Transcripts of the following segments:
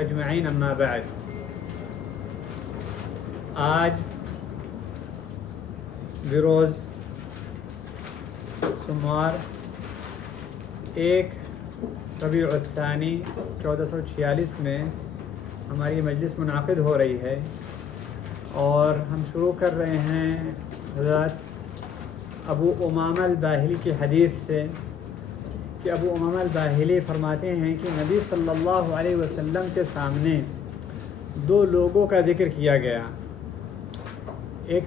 अजमईन अम्मा बाद। आज बिरोज़ सोमवार 1 रबीउल थानी 1446 में हमारी मजलिस मुनाक़िद हो रही है और हम शुरू कर रहे हैं हज़रत अबू उमामा अल-बाहिली की हदीस से कि अबू उमामा अल-बाहिली फरमाते हैं कि नबी सल्लल्लाहु अलैहि वसल्लम के सामने दो लोगों का जिक्र किया गया, एक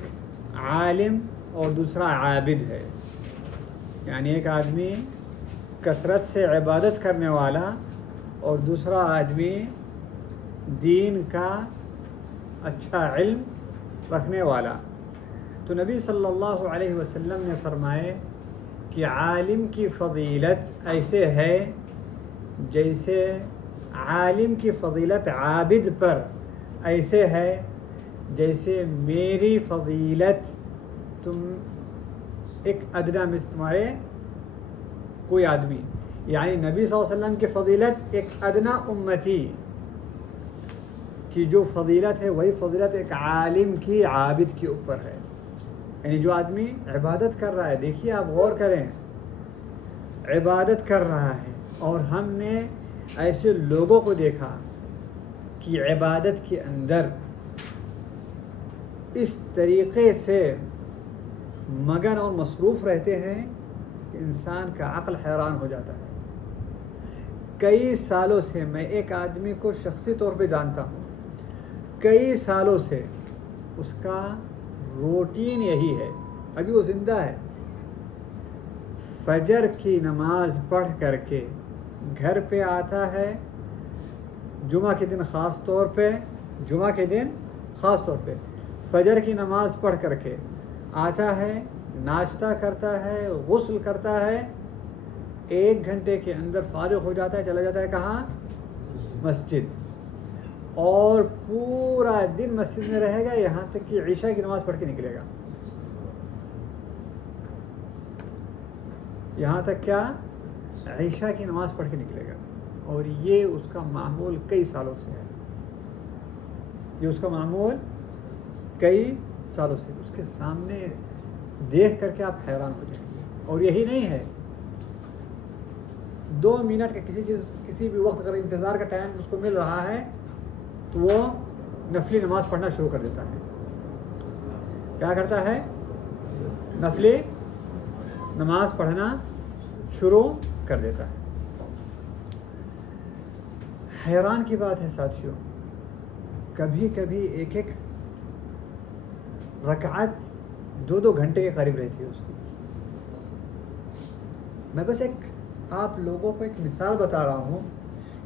आलिम और दूसरा आबिद है। यानी एक आदमी कसरत से इबादत करने वाला और दूसरा आदमी दीन का अच्छा इल्म रखने वाला। तो नबी सल्लल्लाहु अलैहि वसल्लम ने फरमाए कि आलिम की फ़जीलत ऐसे है जैसे आलिम की फ़जीलत आबिद पर ऐसे है जैसे मेरी फ़जीलत तुम एक अदना में तुम्हारे कोई आदमी, यानी नबी सल्लल्लाहु अलैहि वसल्लम की फ़जीलत एक अदना उम्मती की जो फ़जीलत है वही फ़जीलत एक आलिम की आबिद के ऊपर है। यानी जो आदमी इबादत कर रहा है, देखिए आप गौर करें, इबादत कर रहा है और हमने ऐसे लोगों को देखा कि इबादत के अंदर इस तरीक़े से मगन और मसरूफ़ रहते हैं कि इंसान का अक़्ल हैरान हो जाता है। कई सालों से मैं एक आदमी को शख्सी तौर पे जानता हूँ, कई सालों से उसका रूटीन यही है, अभी वो ज़िंदा है, फजर की नमाज पढ़ करके घर पे आता है, जुमा के दिन ख़ास तौर पे फजर की नमाज पढ़ करके आता है, नाश्ता करता है, गुस्ल करता है, 1 घंटे के अंदर फारिग हो जाता है, चला जाता है कहाँ? मस्जिद, और पूरा दिन मस्जिद में रहेगा यहाँ तक कि ईशा की नमाज़ पढ़ के निकलेगा। यहाँ तक क्या? ईशा की नमाज़ पढ़ के निकलेगा। और ये उसका मामूल कई सालों से है, ये उसका मामूल कई सालों से, उसके सामने देख करके आप हैरान हो जाएंगे। और यही नहीं है, 2 मिनट का किसी भी वक्त अगर इंतज़ार का टाइम उसको मिल रहा है तो वो नफली नमाज पढ़ना शुरू कर देता है। क्या करता है? नफली नमाज पढ़ना शुरू कर देता है। हैरान की बात है साथियों, कभी कभी एक रकात 2-2 घंटे के करीब रहती है उसकी। मैं बस आप लोगों को एक मिसाल बता रहा हूँ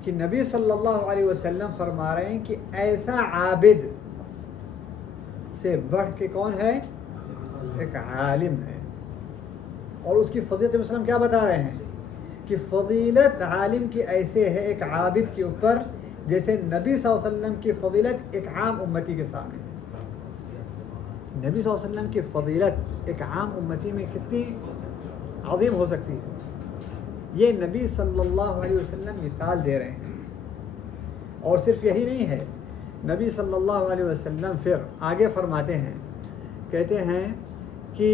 कि नबी सल्लल्लाहु अलैहि वसल्लम फरमा रहे हैं कि ऐसा आबिद से बढ़ के कौन है? एक आलिम है। और उसकी फजीलत वसल्लम क्या बता रहे हैं कि फजीलत आलिम की ऐसे है एक आबिद के ऊपर जैसे नबी सल्लल्लाहु अलैहि वसल्लम की फजीलत एक आम उम्मती के सामने। नबी सल्लल्लाहु अलैहि वसल्लम की फजीलत एक आम उम्मती में कितनी अज़ीम हो सकती है, ये नबी सल्लल्लाहु अलैहि वसल्लम मिसाल दे रहे हैं। और सिर्फ यही नहीं है, नबी सल्लल्लाहु अलैहि वसल्लम फिर आगे फरमाते हैं, कहते हैं कि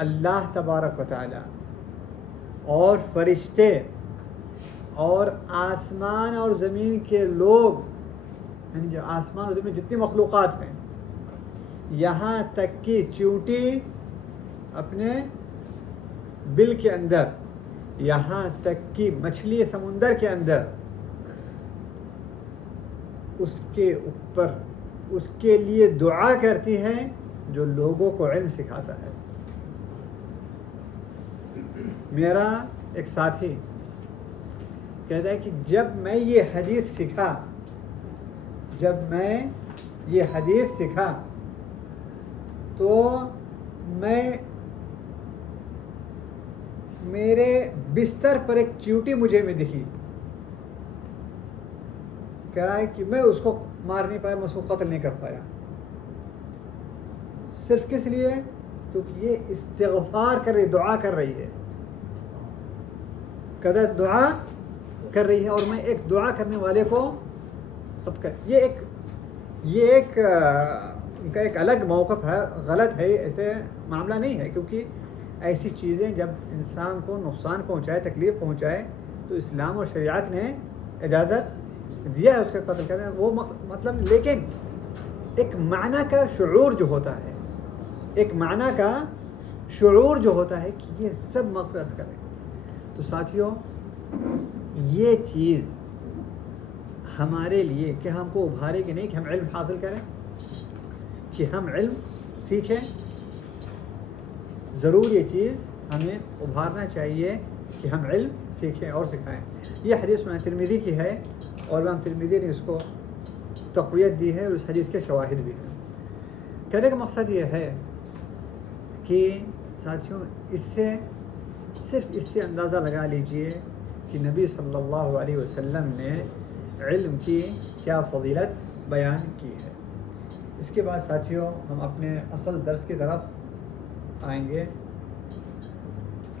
अल्लाह तबारक व तआला और फरिश्ते और आसमान और ज़मीन के लोग, यानी जो आसमान और ज़मीन जितनी मखलूक़ात हैं, यहाँ तक कि चींटी अपने बिल के अंदर, यहाँ तक कि मछली समुंदर के अंदर, उसके ऊपर उसके लिए दुआ करती हैं जो लोगों को इल्म सिखाता है। मेरा एक साथी कहता है कि जब मैं ये हदीस सीखा तो मैं मेरे बिस्तर पर एक चींटी मुझे में दिखी। कह रहा है कि मैं उसको मार नहीं पाया, मैं उसको कत्ल नहीं कर पाया। सिर्फ किस लिए? क्योंकि ये इस्तिग़फ़ार कर रही, दुआ कर रही है, कदा दुआ कर रही है। और मैं एक दुआ करने वाले को तब कर, ये एक उनका एक अलग मौक़िफ़ है, गलत है, ऐसे मामला नहीं है। क्योंकि ऐसी चीज़ें जब इंसान को नुकसान पहुँचाए, तकलीफ़ पहुँचाए, तो इस्लाम और शरीयत ने इजाज़त दिया है उसका कत्ल करने, वो मतलब। लेकिन एक माना का शुऊर जो होता है, एक माना का शुऊर जो होता है कि ये सब मग़फ़िरत करें। तो साथियों, ये चीज़ हमारे लिए कि हमको उभारे कि नहीं कि हम इल्म हासिल करें, कि हम इल्म सीखें। ज़रूर ये चीज़ हमें उभारना चाहिए कि हम इल्म सीखें और सिखाएं। ये हदीस सुनन तिरमिज़ी की है और इमाम तिरमिज़ी ने इसको तक़वियत दी है और इस हदीस के शवाहिद भी हैं। कहने का मकसद ये है कि साथियों, सिर्फ इससे अंदाज़ा लगा लीजिए कि नबी सल्लल्लाहु अलैहि वसल्लम ने इल्म की क्या फ़ज़ीलत बयान की है। इसके बाद साथियों, हम अपने असल दर्स की तरफ आएंगे।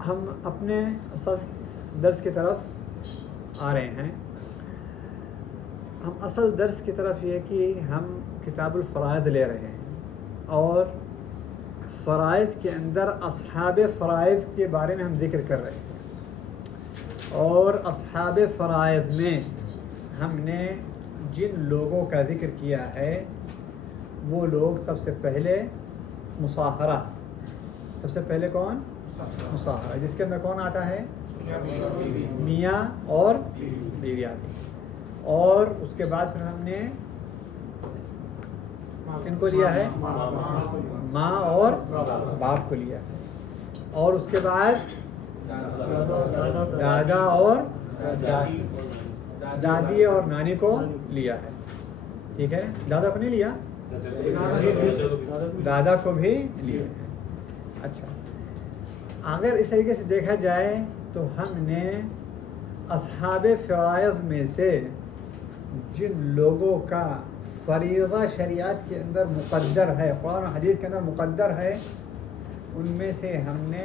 हम अपने असल दर्स की तरफ आ रहे हैं। हम असल दर्स की तरफ ये कि हम किताबुल फ़राइद ले रहे हैं और फ़राइद के अंदर अस्हाबे फ़राइद के बारे में हम जिक्र कर रहे हैं। और अस्हाबे फ़राइद में हमने जिन लोगों का जिक्र किया है वो लोग सबसे पहले मुसाहरा, सबसे पहले कौन? मुसाहरा, जिसके अंदर कौन आता है? मियाँ और बीवी आती है। और उसके बाद फिर हमने इनको लिया है, माँ और बाप को लिया है। और उसके बाद दादा और दादी और नानी को लिया है। ठीक है, दादा को नहीं लिया, दादा को भी लिया है। अच्छा, अगर इस तरीके से देखा जाए तो हमने अस्हाबे फ़राइज़ में से जिन लोगों का फ़रीज़ा शरीयत के अंदर मुक़द्दर है, कुरान और हदीस के अंदर मुक़द्दर है, उनमें से हमने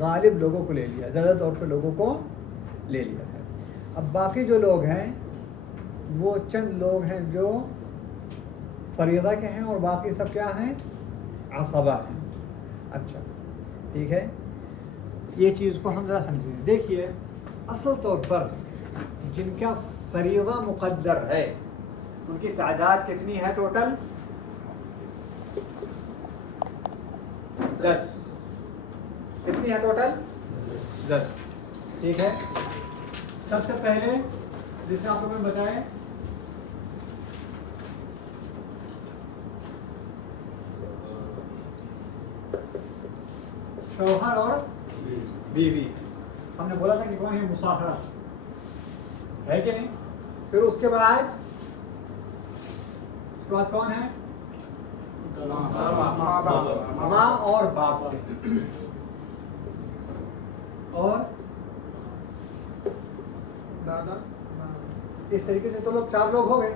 गालिब लोगों को ले लिया, ज़्यादा तौर पर लोगों को ले लिया है। अब बाकी जो लोग हैं वो चंद लोग हैं जो फ़रीज़ा के हैं और बाकी सब क्या हैं? असबा हैं। अच्छा, ठीक है, ये चीज़ को हम ज़रा समझें। देखिए, असल तौर पर जिनका फ़रीज़ा मुक़द्दर है उनकी तादाद कितनी है? टोटल 10। कितनी है टोटल? 10। ठीक है, सबसे पहले जैसे आप लोगों ने बताया शौहर और बीवी, हमने बोला था कि कौन है? मुसाहरा है कि नहीं? फिर उसके बाद कौन है? माँ और बाप। और दादा। इस तरीके से तो लोग 4 लोग हो गए।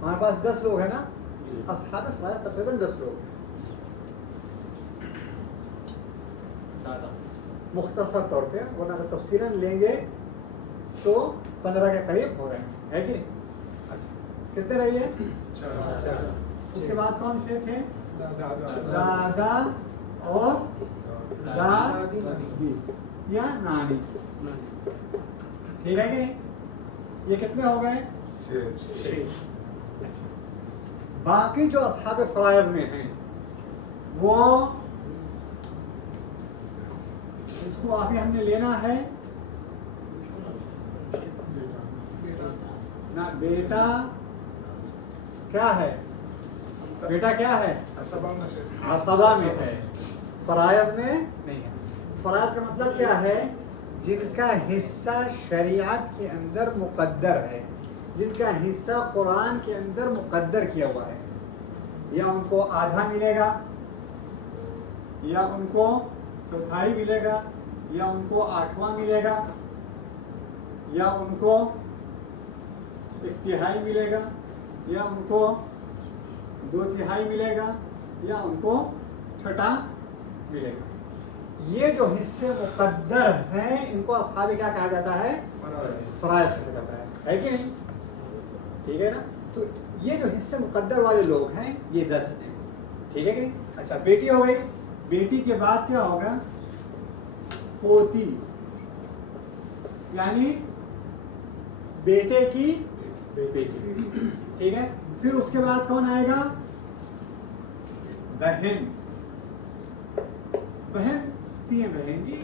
हमारे पास 10 लोग है ना, अस्हाब फ़राइज़ तकरीबन 10 लोग। मुख्तसर तौर पे, वरना अगर तफसीलन लेंगे तो 15 के करीब हो रहे हैं, है कि नहीं? अच्छा, कितने रहिए? 4। उसके बाद कौन से थे? दादा और दादी या नानी। ठीक है कि नहीं? ये कितने हो गए? 6। बाकी जो अस्हाब फ़राइज़ में हैं वो, इसको अभी हमने लेना है ना बेटा क्या है, बेटा क्या है, असबा में है, फरायद में नहीं है। फरायद का मतलब क्या है, जिनका हिस्सा शरीयत के अंदर मुकद्दर है, जिनका हिस्सा कुरान के अंदर मुकद्दर किया हुआ है, या उनको आधा मिलेगा, या उनको चौथाई मिलेगा, या उनको आठवां मिलेगा, या उनको एक तिहाई मिलेगा, या उनको दो तिहाई मिलेगा, या उनको छठा मिलेगा। ये जो हिस्से मुकद्दर हैं इनको अस्हाब क्या कहा जाता है, फराइज कहा जाता है कि नहीं, ठीक है ना। तो ये जो हिस्से मुकद्दर वाले लोग हैं ये 10 हैं, ठीक है कि नहीं। अच्छा, बेटी हो गई, बेटी के बाद क्या होगा, पोती, यानी बेटे की बेटी, ठीक है। फिर उसके बाद कौन आएगा, बहन। बहन 3 रहेंगी,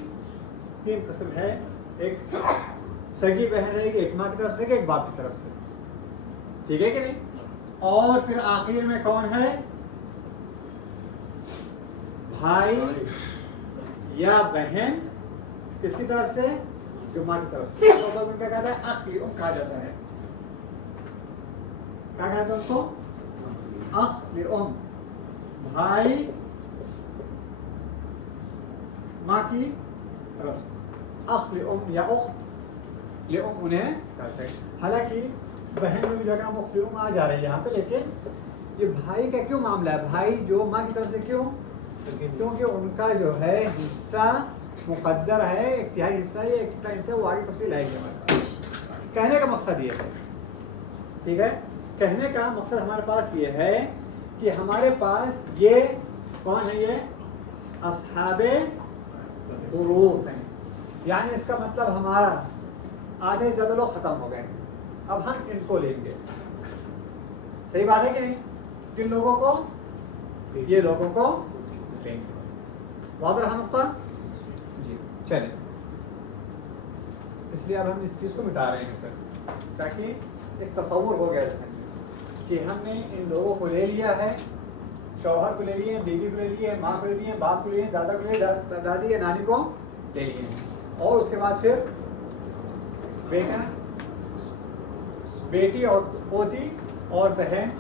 3 किस्म है, एक सगी बहन रहेगी, एक माँ की तरफ से, एक बाप की तरफ से, ठीक है कि नहीं। और फिर आखिर में कौन है, भाई या बहन, किसकी तरफ से, जो माँ की तरफ से। तो उनका कहता है अख लिउम कहा जाता है, क्या कहते हैं उसको, अख लिउम, भाई माँ की तरफ से, अख लिउम या उख्त लिउम उन्हें कहते हैं। हालांकि बहन में भी जगह उख्त लिउम आ जा रही है यहाँ पे, लेकिन ये भाई का क्यों मामला है, भाई जो माँ की तरफ से, क्यों, क्योंकि उनका जो है हिस्सा मुकद्दर है, एक तिहाई हिस्सा है, एक छठा हिस्सा, वो आगे तफसील आएगी हमारे पास। कहने का मकसद ये है, ठीक है, कहने का मकसद हमारे पास ये है कि हमारे पास ये कौन है, ये अस्हाबे फुरूद हैं, यानी इसका मतलब हमारा आधे से ज़्यादा लोग ख़त्म हो गए, अब हम इनको लेंगे। सही बात है कि नहीं, किन लोगों को, ये लोगों को लेंगे। वाज़ेह रहा नुक्ता जी, चलें। इसलिए अब हम इस चीज़ को मिटा रहे हैं फिर, ताकि एक तसव्वुर हो गया इसमें कि हमने इन लोगों को ले लिया है, शौहर को ले लिए, बीवी को ले लिए, माँ को ले लिए, बाप को ले लिए, दादा को ले लिए, दादी या नानी को ले लिए, और उसके बाद फिर बेटा, बेटी और पोती और बहन,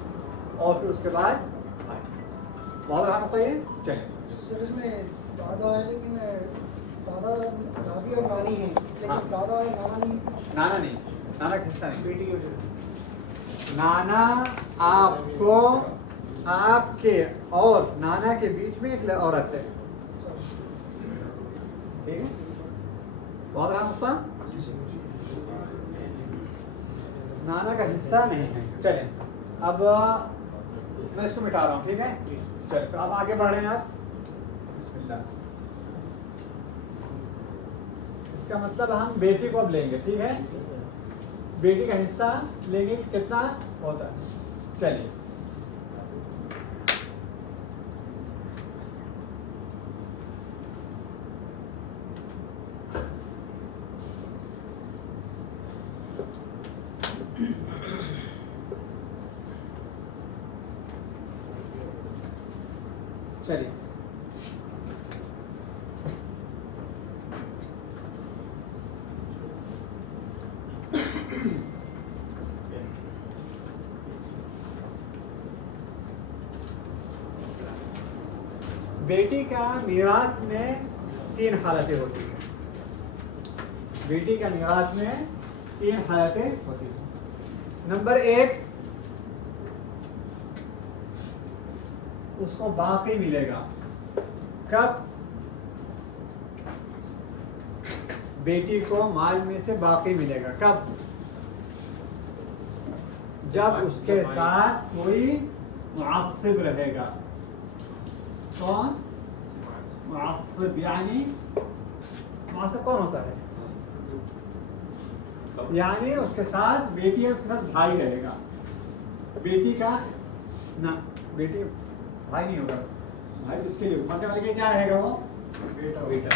और फिर उसके बाद बहुत आराम होता है। चलिए, सर इसमें दादा है, लेकिन दादा दादी और नानी है, लेकिन हाँ। दादा है, नाना नहीं। नाना नहीं, नाना का हिस्सा नहीं, बेटी की वजह से नाना आपको, आपके और नाना के बीच में एक औरत है, ठीक है, बहुत आराम होता, नाना का हिस्सा नहीं है। चलें, अब मैं इसको मिटा रहा हूँ, ठीक है। चलिए, तो अब आगे बढ़ रहे हैं आप, बिस्मिल्लाह। इसका मतलब हम बेटी को अब लेंगे, ठीक है, बेटी का हिस्सा लेंगे, कितना होता है। चलिए, चलिए, बेटी का मीराथ में 3 हालतें होती हैं। बेटी का मीराथ में 3 हालतें होती हैं। नंबर 1, उसको बाकी मिलेगा। कब? बेटी को माल में से बाकी मिलेगा। कब? जब उसके साथ कोई मुअस्सिब रहेगा। कौन? मुअस्सिब, यानी मुअस्सिब कौन होता है? यानी उसके साथ बेटी है, उसके साथ भाई रहेगा। बेटी का ना, बेटी भाई नहीं होगा, भाई उसके लिए मरने वाले के क्या रहेगा? वो बेटा,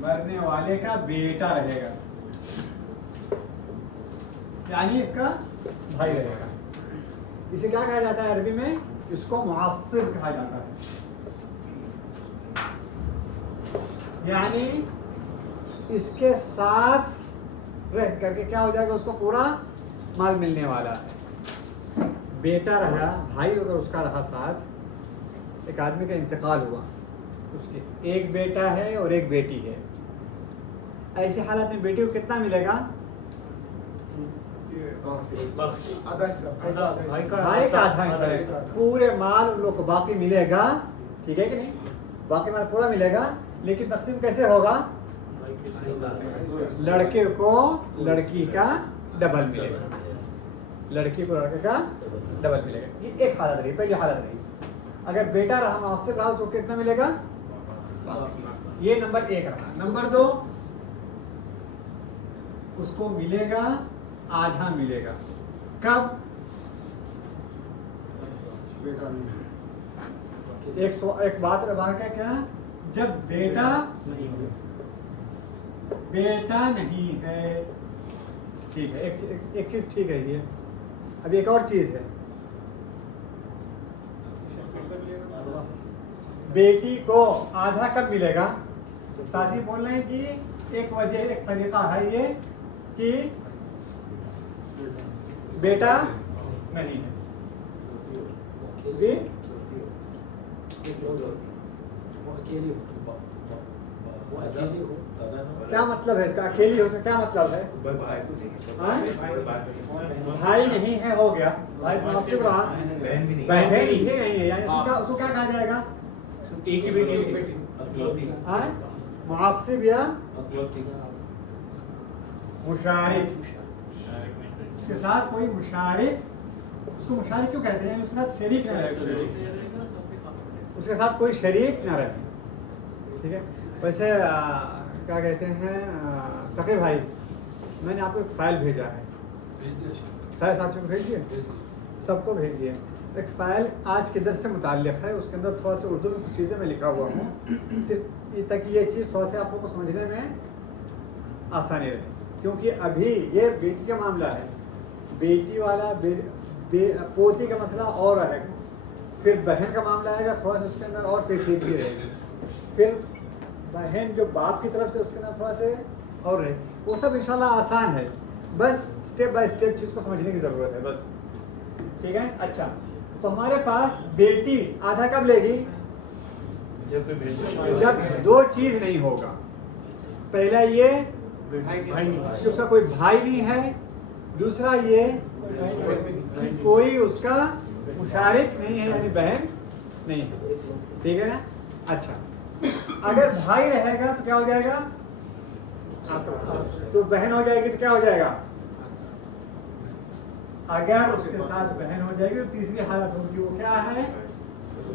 मरने वाले का बेटा रहेगा। यानी इसका भाई रहेगा। इसे क्या कहा जाता है अरबी में? इसको मुआस्सिब कहा जाता है। यानी इसके साथ रह करके क्या हो जाएगा, उसको पूरा माल मिलने वाला है। बेटा रहा, भाई अगर उसका रहा साथ, एक आदमी का इंतकाल हुआ, उसके एक बेटा है और एक बेटी है, ऐसी हालत में बेटी को कितना मिलेगा? भाई का आधा हिस्सा, पूरे माल उन लोग को बाकी मिलेगा, ठीक है कि नहीं? बाकी माल पूरा मिलेगा, लेकिन तकसीम कैसे होगा? लड़के को लड़की का डबल मिलेगा, लड़की को लड़के का डबल मिलेगा। ये एक हालत रही, पहली हालत रही। अगर बेटा रहा, मुआस्सिब रहा, उसको कितना मिलेगा? ये नंबर एक रहा। नंबर दो, उसको मिलेगा आधा मिलेगा। कब? एक बात है क्या? जब बेटा नहीं है, ठीक है, एक चीज ठीक है ये। अब एक और चीज है, बेटी को आधा कब मिलेगा? साथी बोल रहे हैं कि एक वजह, एक तरीका है ये कि बेटा नहीं है जी। क्या मतलब है इसका? अकेली हो, क्या मतलब है? भाई नहीं है, हो गया, भाई मुनासिब रहा, बहन भी नहीं है, यानी उसको क्या कहा जाएगा? एक ही बेटी, मुआसिब या मुशारिक। उसके साथ कोई मुशारिक, उसको मुशारिक क्यों कहते हैं? उसके साथ शरीक न रहे, उसके साथ कोई शरीक न रहे, ठीक है। वैसे क्या कहते हैं तके भाई, मैंने आपको एक फाइल भेजा है, सारे साथियों को भेज दिए, सबको भेज दिए। एक फाइल आज के दर्स से मुताल्लिक़ है, उसके अंदर थोड़ा सा उर्दू में कुछ चीज़ें मैं लिखा हुआ हूँ, सिर्फ ताकि ये चीज़ थोड़ा सा आप लोगों को समझने में आसानी रहे, क्योंकि अभी ये बेटी का मामला है, बेटी वाला पोती का मसला और रहेगा, फिर बहन का मामला आएगा, थोड़ा सा उसके अंदर और पेचीदगी रहेगी, फिर बहन जो बाप की तरफ से उसके अंदर थोड़ा से और रहे, वो सब इंशाल्लाह आसान है, बस स्टेप बाय स्टेप चीज़ को समझने की ज़रूरत है बस, ठीक है। अच्छा, तो हमारे पास बेटी आधा कब लेगी? जब दो चीज़ नहीं होगा। पहला ये कि उसका कोई भाई नहीं है, दूसरा ये कि कोई उसका मुशारिक नहीं है, यानी बहन नहीं है, ठीक है ना। अच्छा, अगर भाई रहेगा तो क्या हो जाएगा? तो बहन हो जाएगी तो क्या हो जाएगा? अगर उसके साथ बहन हो जाएगी तो तीसरी हालत होगी, वो क्या है?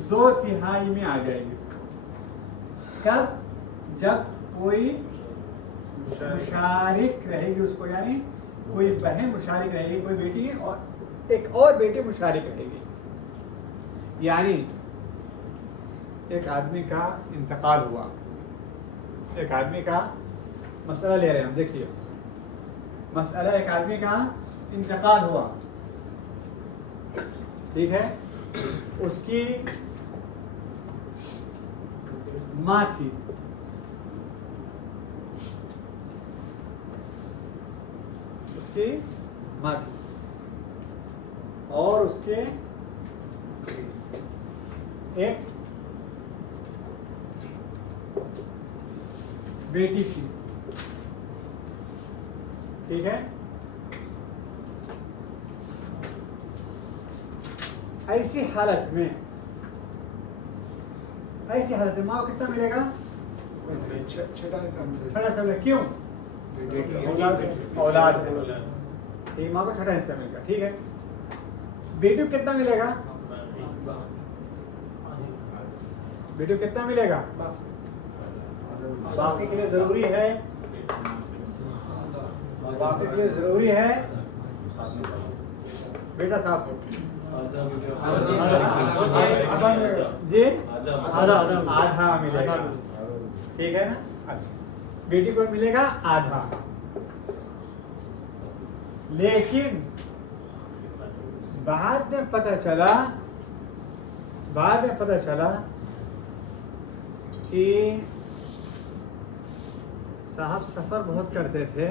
2/3 में आ जाएगी। कब? जब कोई मुशारिक रहेगी उसको, यानी कोई बहन मुशारिक रहेगी, कोई बेटी और एक और बेटी मुशारिक रहेगी। यानी एक आदमी का इंतकाल हुआ, एक आदमी का मसला ले रहे हैं हम, देखिए मसला, एक आदमी का इंतकाल हुआ, ठीक है, उसकी माँ थी, उसकी माँ थी और उसके एक बेटी थी, ठीक है। ऐसी हालत में माँ को कितना मिलेगा? छठा हिस्सा मिलेगा। क्यों? औलाद है, ठीक, माँ को छठा हिस्सा मिलेगा, ठीक है। बेटी को कितना मिलेगा? बेटी को कितना मिलेगा? बाकी के लिए जरूरी है, बाकी के लिए जरूरी है बेटा साफ हो जी, आधा मिलेगा, ठीक है ना। अच्छा, बेटी को मिलेगा आधा, लेकिन बाद में पता चला कि साहब सफ़र बहुत करते थे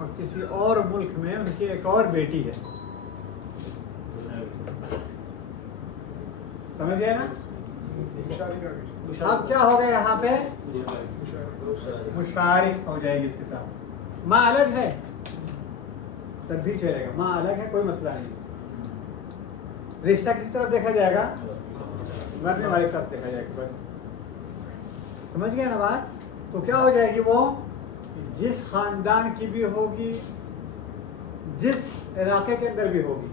और किसी और मुल्क में उनकी एक और बेटी है। समझिए ना? अब क्या हो गया यहाँ पे? मुशारिक हो जाएगी इसके साथ। माँ अलग है तब भी चलेगा, माँ अलग है कोई मसला नहीं। रिश्ता किस तरफ देखा जाएगा? मरने वाले की तरफ देखा जाएगा बस। समझ गए ना बात? तो क्या हो जाएगी वो? जिस खानदान की भी होगी, जिस इलाके के अंदर भी होगी,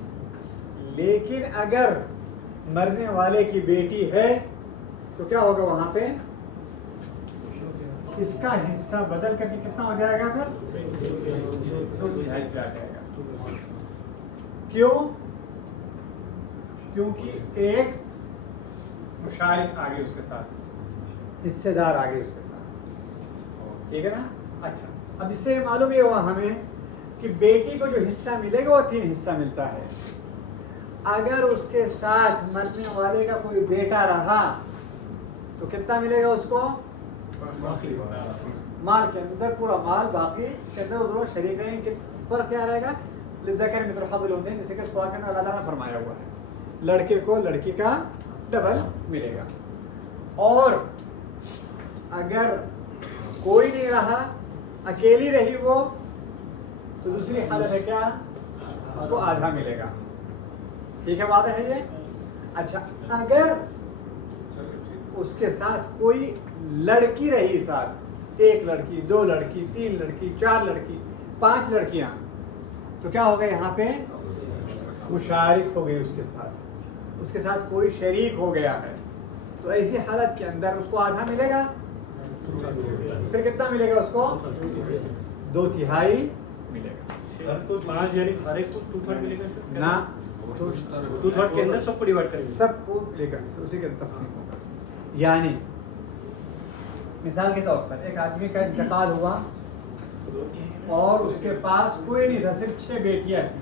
लेकिन अगर मरने वाले की बेटी है तो क्या होगा वहां पे? इसका हिस्सा बदल करके कितना हो जाएगा फिर? 2/3 पे आ जाएगा। क्यों? क्योंकि एक मुशारिक आ गई उसके साथ, हिस्सेदार आ गए उसके साथ। ठीक है ना? अच्छा, अब इससे मालूम ये हुआ हमें कि बेटी को जो हिस्सा मिलेगा वो 3 हिस्सा मिलता है। अगर उसके साथ मरने वाले का कोई बेटा रहा तो कितना मिलेगा उसको? माल के अंदर पूरा माल, बाकी के अंदर दोनों शरीक हैं। फर्क क्या रहेगा? लिज़्ज़कर मिस्ल हज़्ज़िल उन्सयैन, जैसे कि कुरान के अंदर अल्लाह ताला ने फरमाया हुआ है, लड़के को लड़की का डबल मिलेगा। और अगर कोई नहीं रहा, अकेली रही वो, तो दूसरी हालत है क्या? उसको आधा मिलेगा। ठीक है, बात है ये? अच्छा, अगर उसके साथ कोई लड़की रही साथ, 1 लड़की, 2 लड़की, 3 लड़की, 4 लड़की, 5 लड़कियां, तो क्या होगा यहाँ पे? मुशारिक हो गई उसके साथ कोई शरीक हो गया है। तो ऐसी हालत के अंदर उसको आधा मिलेगा। फिर कितना मिलेगा उसको? 2/3 मिलेगा। तो 5 यानी हर एक को 2/3 मिलेगा ना, 2/3 के अंदर सबको डिवाइड करेंगे, सबको मिलेगा, उसी के तकसीम होगा। यानी मिसाल के तौर पर एक आदमी का इंतकाल हुआ और उसके पास कोई नहीं था, सिर्फ 6 बेटियां थी।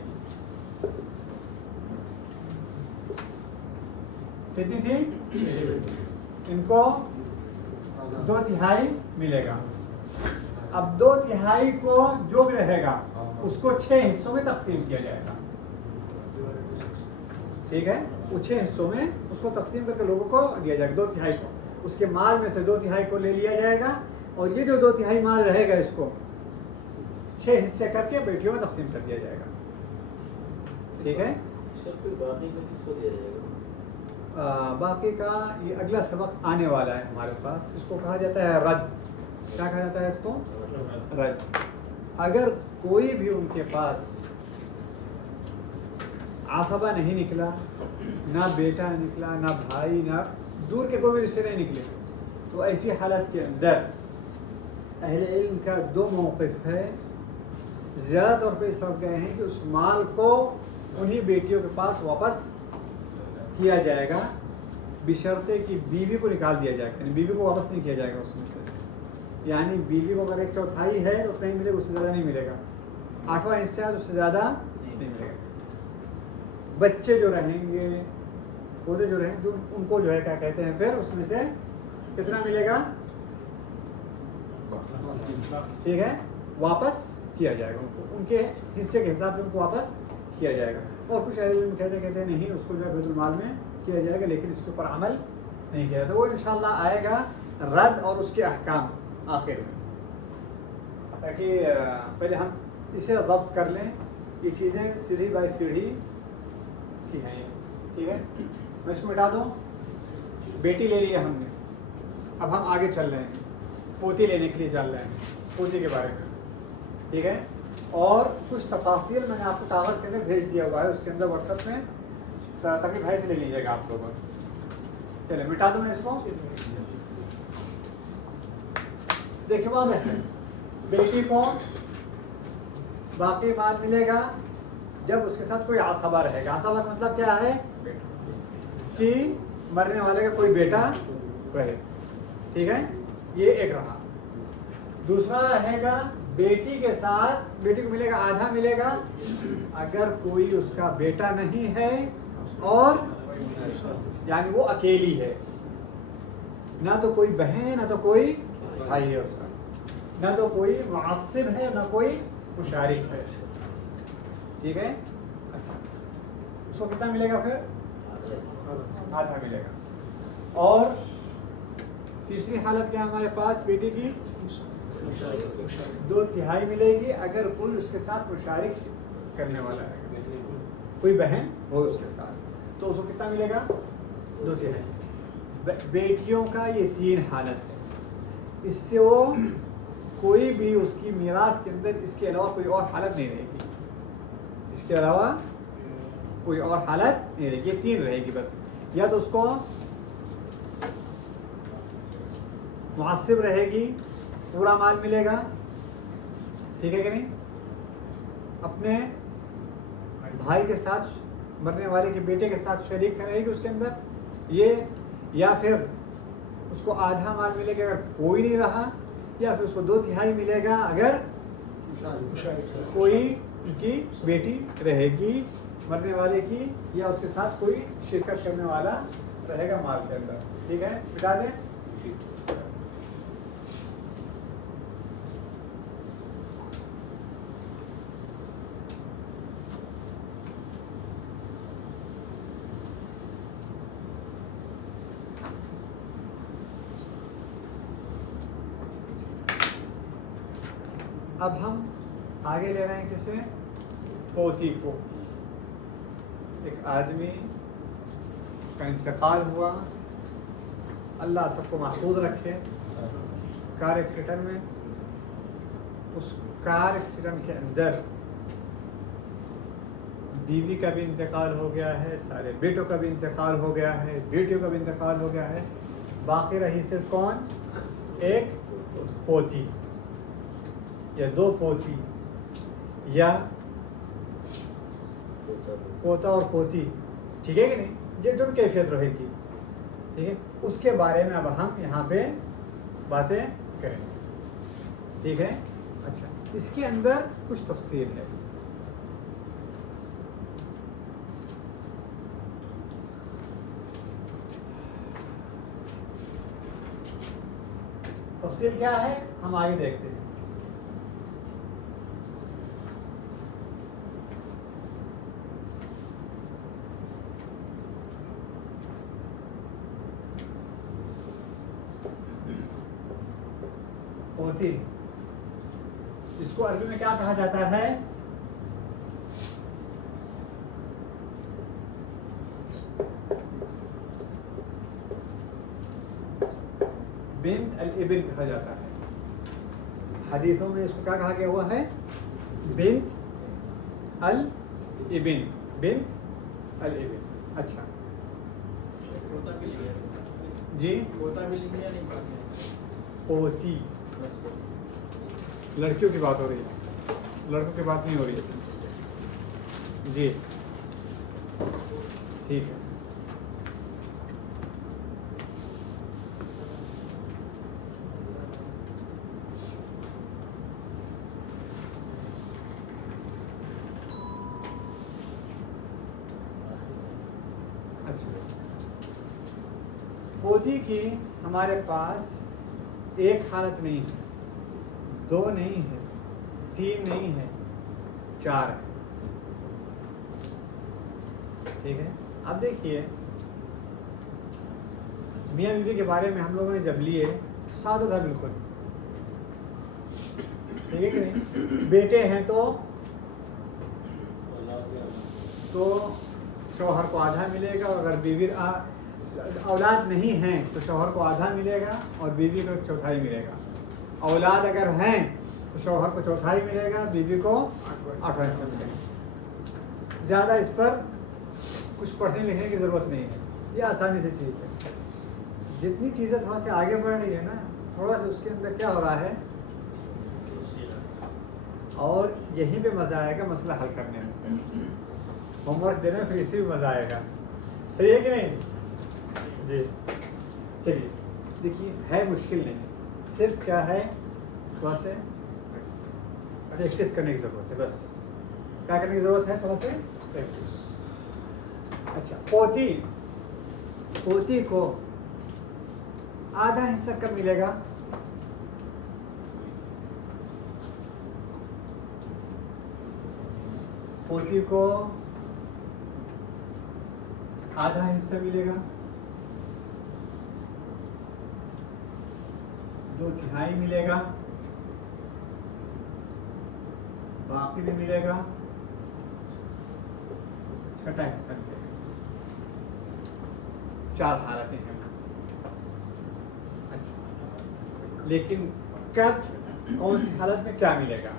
कितनी थी? इनको 2/3 मिलेगा। अब 2/3 को जो भी रहेगा उसको 6 हिस्सों में तकसीम किया जाएगा। ठीक है, वो 6 हिस्सों में उसको तकसीम करके लोगों को दिया जाएगा। 2/3 को उसके माल में से 2/3 को ले लिया जाएगा और ये जो 2/3 माल रहेगा इसको 6 हिस्से करके बेटियों में तकसीम कर दिया जाएगा। ठीक है, बाकी का किसको दिया जाएगा? बाकी का ये अगला सबक आने वाला है हमारे पास। इसको कहा जाता है रद्द। क्या कहा जाता है इसको? रद्द। अगर कोई भी उनके पास आसबा नहीं निकला, ना बेटा निकला, ना भाई, ना दूर के कोई भी रिश्ते नहीं निकले, तो ऐसी हालत के अंदर अहले इल्म का 2 मौक़िफ़ है। ज़्यादा तौर पे इस तरफ गए हैं कि उस माल को उन्हीं बेटियों के पास वापस किया जाएगा, बशर्ते कि बीवी को निकाल दिया जाएगा, यानी बीवी को वापस नहीं किया जाएगा उसमें से। यानी बीवी को अगर 1/4 है तो उतना ही मिलेगा, उससे ज़्यादा नहीं मिलेगा। 8वां हिस्सा उससे ज़्यादा नहीं मिलेगा। बच्चे जो रहेंगे, पौधे जो रहेंगे, जो उनको जो है क्या कहते हैं, फिर उसमें से कितना मिलेगा? ठीक है, वापस किया जाएगा उनको, उनके हिस्से के हिसाब से उनको वापस किया जाएगा। और कुछ कहते हैं नहीं, उसको जो है बैतुल माल में किया जाएगा, लेकिन इसके ऊपर अमल नहीं किया जाता। वो इंशाल्लाह आएगा रद्द और उसके अहकाम आखिर में, ताकि पहले हम इसे ज़ब्त कर लें। ये चीज़ें सीढ़ी बाई सीढ़ी की हैं। ठीक है, मैं इसको मिटा दूँ। बेटी ले लिया हमने, अब हम आगे चल रहे हैं, पोती लेने के लिए चल रहे हैं, पोती के बारे में। ठीक है, और कुछ तफासिल मैंने आपको कागज़ के अंदर भेज दिया हुआ है, उसके अंदर व्हाट्सएप में, ताकि भाई से ले लीजिएगा आप लोगों। चलिए मिटा दूँ मैं इसको। देखिए बात है, बेटी को बाकी माल मिलेगा जब उसके साथ कोई आसबा रहेगा। आसबा का मतलब क्या है? कि मरने वाले का कोई बेटा रहे। ठीक है, ये एक रहा। दूसरा रहेगा बेटी के साथ, बेटी को मिलेगा आधा मिलेगा अगर कोई उसका बेटा नहीं है और यानी वो अकेली है, ना तो कोई बहन ना तो कोई भाई है उसका, ना तो कोई मुअस्सिब है ना कोई मुशारिक है। ठीक है, अच्छा उसको कितना मिलेगा फिर? आधा मिलेगा। और तीसरी हालत क्या हमारे पास? बेटी की 2/3 मिलेगी अगर कोई उसके साथ मुशारिक करने वाला है, कोई बहन हो उसके साथ, तो उसको कितना मिलेगा? 2/3। बेटियों का ये 3 हालत है, इससे वो कोई भी उसकी मीराथ के अंदर इसके अलावा कोई और हालत नहीं रहेगी, इसके अलावा कोई और हालत नहीं रहेगी, ये 3 रहेगी बस। या तो उसको मुअस्सिब रहेगी, पूरा माल मिलेगा, ठीक है कि नहीं, अपने भाई के साथ, मरने वाले के बेटे के साथ शरीक रहेगी उसके अंदर ये, या फिर उसको आधा माल मिलेगा अगर कोई नहीं रहा, या फिर उसको 2/3 मिलेगा अगर कोई उनकी बेटी रहेगी मरने वाले की, या उसके साथ कोई शिरकत करने वाला रहेगा माल के अंदर। ठीक है, मिटा दें। अब हम आगे ले रहे हैं किसे? पोती को। एक आदमी, उसका इंतकाल हुआ, अल्लाह सबको महफूज रखे, कार एक्सीडेंट में, उस कार एक्सीडेंट के अंदर बीवी का भी इंतकाल हो गया है, सारे बेटों का भी इंतकाल हो गया है, बेटियों का भी इंतकाल हो गया है, बाकी रही सिर्फ कौन? एक पोती या 2 पोती या पोता और पोती, ठीक है कि नहीं, ये जो कैफियत रहेगी, ठीक है, उसके बारे में अब हम यहाँ पे बातें करेंगे। ठीक है, अच्छा इसके अंदर कुछ तफसील है। तफसील क्या है हम आगे देखते हैं। पोती, इसको अरबी में क्या कहा जाता है? बिन्त अल-इब्न कहा जाता है। हदीसों में इसको क्या कहा गया हुआ है? Bint अल-इब्न, bint अल-इब्न। अच्छा पोता भी लिया जी, पोता भी लिया नहीं पाते, पोती बस पोता। लड़कियों की बात हो रही है, लड़कों की बात नहीं हो रही है जी, ठीक है। पोती की हमारे पास एक हालत नहीं है, 2 नहीं है, 3 नहीं है, 4 है। ठीक है, अब देखिए मियाँ बीवी के बारे में हम लोगों ने जब लिए सादा था बिल्कुल, ठीक है कि नहीं। बेटे हैं तो शौहर को आधा मिलेगा, और अगर बीवी औलाद नहीं हैं तो शौहर को आधा मिलेगा और बीवी को 1/4 मिलेगा। औलाद अगर हैं तो शौहर को 1/4 मिलेगा, बीवी को 8वां हिस्सा मिलेगा। ज़्यादा इस पर कुछ पढ़ने लिखने की ज़रूरत नहीं है, ये आसानी से चीज़ है। जितनी चीज़ें थोड़ा सा आगे बढ़ रही है ना, थोड़ा सा उसके अंदर क्या हो रहा है, और यहीं पे मज़ा आएगा मसला हल करने में, होमवर्क देने में फिर इसी भी मज़ा आएगा। सही है कि नहीं जी? चलिए देखिए, है मुश्किल नहीं, सिर्फ क्या है थोड़ा से प्रैक्टिस करने की ज़रूरत है। बस क्या करने की ज़रूरत है? थोड़ा से प्रैक्टिस। अच्छा, पोती को आधा हिस्सा कब मिलेगा? पोती को आधा हिस्सा मिलेगा, 2/3 मिलेगा, बाकी भी मिलेगा, छठा हिस्सा मिलेगा। 4 हालतें हैं। अच्छा, लेकिन कब, कौन सी हालत में क्या मिलेगा?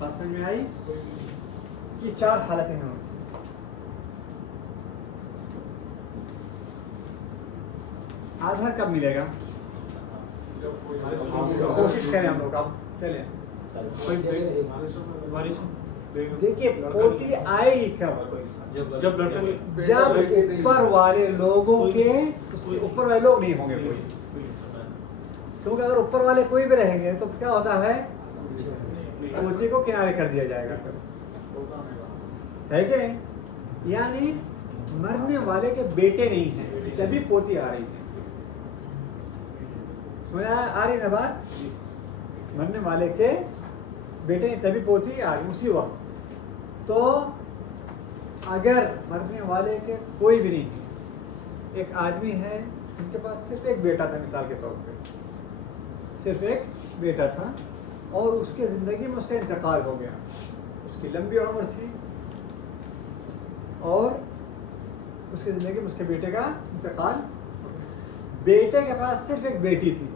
बात समझ में आई? ये 4 हालतें हैं। आधा कब मिलेगा? कोशिश करें हम लोग, अब चलें। देखिए, पोती आएगी कब? जब लड़का जब ऊपर वाले लोगों के, उससे ऊपर वाले लोग नहीं होंगे कोई। क्योंकि अगर ऊपर वाले कोई भी रहेंगे तो क्या होता है? पोती को किनारे कर दिया जाएगा फिर, है कि नहीं? यानी मरने वाले के बेटे नहीं हैं, तभी पोती आ रही है। समझ आ रही ना बात? मरने वाले के बेटे नहीं, तभी पोती आ रही उसी वक्त। तो अगर मरने वाले के कोई भी नहीं है, एक आदमी है, उनके पास सिर्फ एक बेटा था, मिसाल के तौर पे सिर्फ एक बेटा था, और उसके ज़िंदगी में उसका इंतकाल हो गया। उसकी लंबी उम्र थी और उसकी ज़िंदगी में उसके बेटे का इंतकाल। बेटे के पास सिर्फ एक बेटी थी।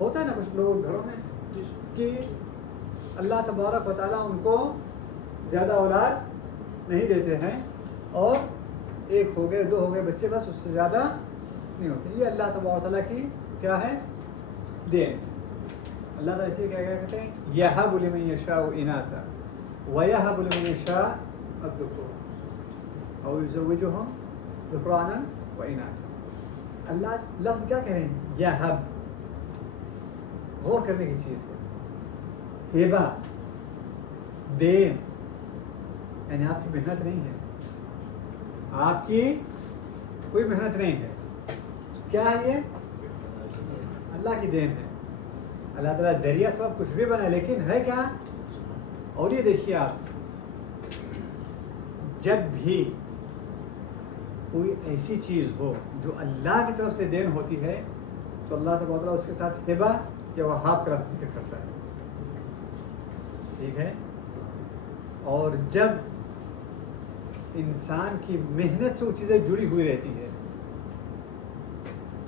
होता है ना कुछ लोग घरों में कि अल्लाह तबारक व तआला उनको ज़्यादा औलाद नहीं देते हैं, और 1 हो गए, 2 हो गए बच्चे, बस उससे ज़्यादा नहीं होते। ये अल्लाह तबारक व तआला की क्या है? देन। अल्लाह ताला इसे क्या कहते हैं? यहबु लिमन यशाउ इनाता व यहबु लिमन यशाउ अद्दुकुर और युज़व्विजुहुम ज़ुक्रानन व इनाता। अल्लाह लफ्ज़ क्या कह रहे हैं? यहब, गौर करने की चीज़ है। हिबा, देन, यानी आपकी मेहनत नहीं है, आपकी कोई मेहनत नहीं है। क्या है ये? अल्लाह की देन है। अल्लाह ताला दरिया सब कुछ भी बना, लेकिन है क्या? और ये देखिए आप, जब भी कोई ऐसी चीज़ हो जो अल्लाह की तरफ से देन होती है, तो अल्लाह ताला उसके साथ हिबा या वहाब का जिक्र करता है। ठीक है? और जब इंसान की मेहनत से वो चीज़ें जुड़ी हुई रहती है,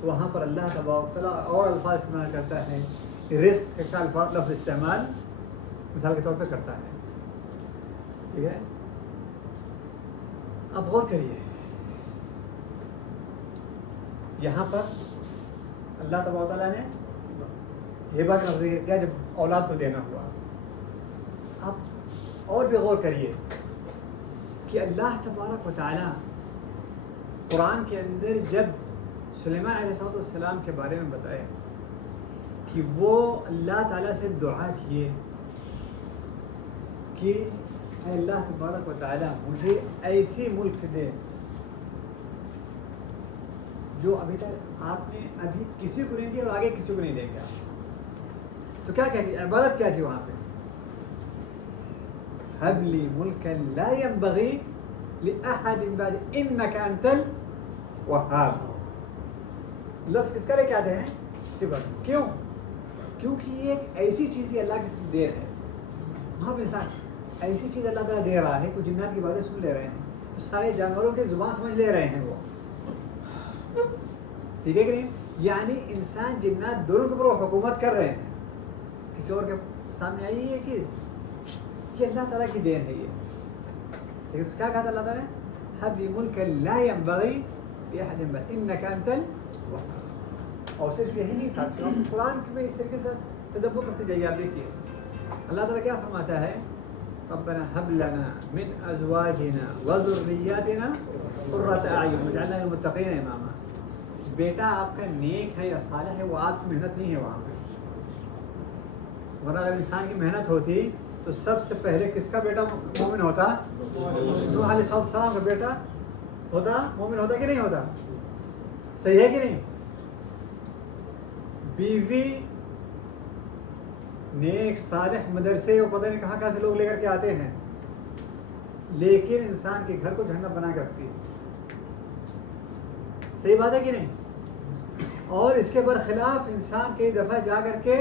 तो वहाँ पर अल्लाह ताला और अल्फाज इस्तेमाल करता है। रिस्क का लफ्ज़ इस्तेमाल मिसाल के तौर पे करता है। ठीक है? अब गौर करिए, यहाँ पर अल्लाह ताला ने हिबा का जिक्र किया जब औलाद को देना हुआ। अब और भी गौर करिए कि अल्लाह तबारक व तआला कुरान के अंदर जब सुलेमान अलैहिस्सलाम के बारे में बताया कि वो अल्लाह ताला से दुआ किए कि अल्लाह तबारक व तआला मुझे ऐसी मुल्क दे जो अभी तक आपने अभी किसी को नहीं दिया और आगे किसी को नहीं देंगे आप। तो क्या कहती है इबारत, क्या थी वहाँ पे? हबली मुल्कन ला यंबगी लिअहदिन बअदी इन्नका अंतल वहाब। लफ्ज़ किसका लेके आते हैं? सिफत। क्यों? क्योंकि ये एक ऐसी चीज़ ही अल्लाह की देर है। वहाँ पे ऐसी चीज़ अल्लाह ताला दे रहा है, कुछ जिन्नात की बातें सुन ले रहे हैं, तो सारे जानवरों की ज़ुबान समझ ले रहे हैं वो। ठीक है कि नहीं? यानी इंसान जिन्नात दोनों के ऊपर हुकूमत कर रहे हैं। किसी और के सामने आई ये चीज़, ये अल्लाह ताला की देन है ये। ठीक है? तो क्या कहा था अल्लाह ताला ने? हबली मुल्कन ला यंबगी लिअहदिन बअदी इन्नका अंतल वहाब। और सिर्फ यही नहीं था, कुरान में इस तरीके से तदब्बर करते जाइए। आप देखिए अल्लाह ताला क्या फरमाता है रब्बना हब लना मिन अज़वाजिना व ज़ुर्रिय्यातिना क़ुर्रता अयुन वजअलना लिल-मुत्तक़ीना इमामा। बेटा आपका नेक है या सालिह है, वो आपकी मेहनत नहीं है वहाँ पे। वरना अगर इंसान की मेहनत होती तो सबसे पहले किसका बेटा मोमिन होता? नूह अलैहिस्सलाम का बेटा होता, मोमिन होता कि नहीं होता? सही है कि नहीं? बीवी नेक सालिह मदरसे और पता नहीं कहाँ कहाँ से लोग लेकर के आते हैं, लेकिन इंसान के घर को जहन्नम बना के रखती है। सही बात है कि नहीं? और इसके बरखिलाफ इंसान कई दफ़ा जा करके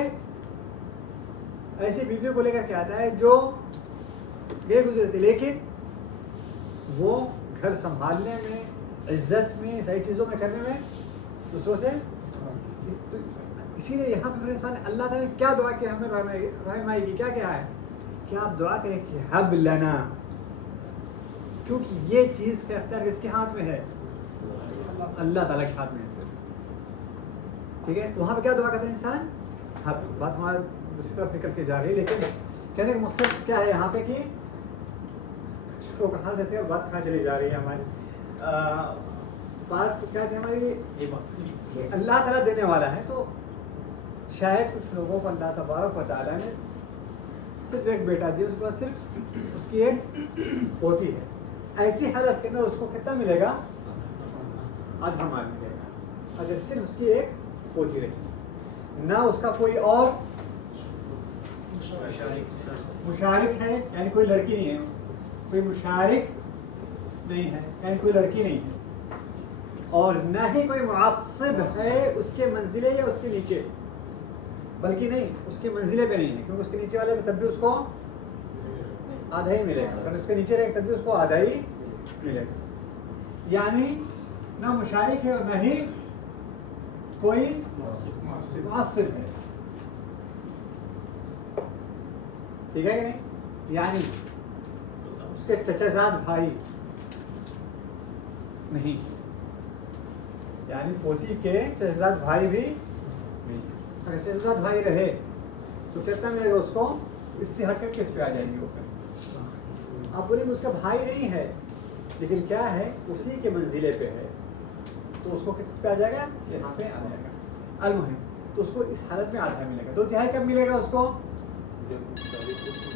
ऐसी बीवियों को लेकर के आता है जो बेगुजर थी, लेकिन वो घर संभालने में, इज्जत में, सही चीज़ों में करने में दूसरों से। इसीलिए यहाँ पर इंसान अल्लाह ताला ने क्या दुआ की, हमें रहमाई की क्या क्या है कि आप दुआ करें कि हब लना, क्योंकि ये चीज़ का अख्तियार किसके हाथ में है? अल्लाह ताला के हाथ में है। ठीक है, तो वहाँ पे क्या दुआ करते हैं इंसान? हाँ, बात हमारा दूसरी तरफ निकल के जा रही है, लेकिन कहने का मकसद क्या है यहाँ पे कि तो कहाँ से थे और बात कहाँ चली जा रही है हमारी। बात क्या थी हमारी? अल्लाह ताला देने वाला है, तो शायद कुछ लोगों को अल्लाह तबारक व तआला ने सिर्फ एक बेटा दिया, उसके बाद सिर्फ उसकी एक पोती है। ऐसी हालत के अंदर उसको कितना मिलेगा? आधा माल मिलेगा, अगर सिर्फ उसकी एक पोती रही, ना उसका कोई और मुशारिक है, यानी कोई लड़की नहीं है, कोई मुशारिक नहीं है, यानी कोई लड़की नहीं है, और न ही कोई मुआस्सिब है उसके मंजिले या उसके नीचे, बल्कि नहीं, उसके मंजिले पे नहीं है, क्योंकि उसके नीचे वाले में तब भी उसको आधा ही मिलेगा, अगर उसके नीचे रहेगा तब भी उसको आधा ही मिलेगा। यानी ना मुशारिक है और न ही कोई मुआस्सिब है। ठीक है कि नहीं? यानी उसके चचाजाद भाई नहीं, यानी पोती के चचाजाद भाई भी नहीं। अगर चचाजाद भाई रहे तो कितना मिलेगा उसको? इससे हटकर किस पे आ जाएंगे वो? आप बोलेंगे उसका भाई नहीं है, लेकिन क्या है, उसी के मंजिले पे है, तो उसको किस पे आ जाएगा? यहाँ पे आ जाएगा। अलमुहिम, तो उसको इस हालत में आधा मिलेगा। 2/3 कब मिलेगा उसको?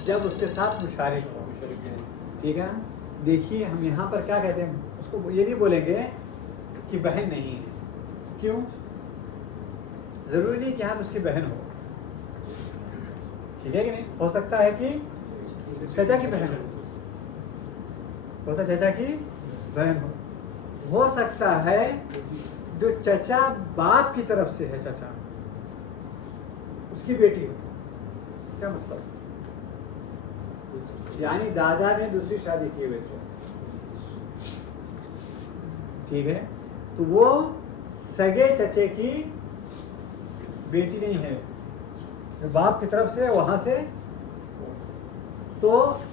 जब उसके साथ मुशारिक हो। ठीक है, देखिए हम यहाँ पर क्या कहते हैं, उसको ये नहीं बोलेंगे कि बहन नहीं है। क्यों? जरूरी नहीं कि हम उसकी बहन हो। ठीक है कि नहीं? हो सकता है कि चाचा की बहन हो सकता है चाचा की बहन हो सकता है जो चाचा बाप की तरफ से है, चाचा उसकी बेटी हो। क्या मतलब? यानी दादा ने दूसरी शादी की हुई थे, ठीक है, तो वो सगे चचे की बेटी नहीं है, जो बाप की तरफ से वहां से, तो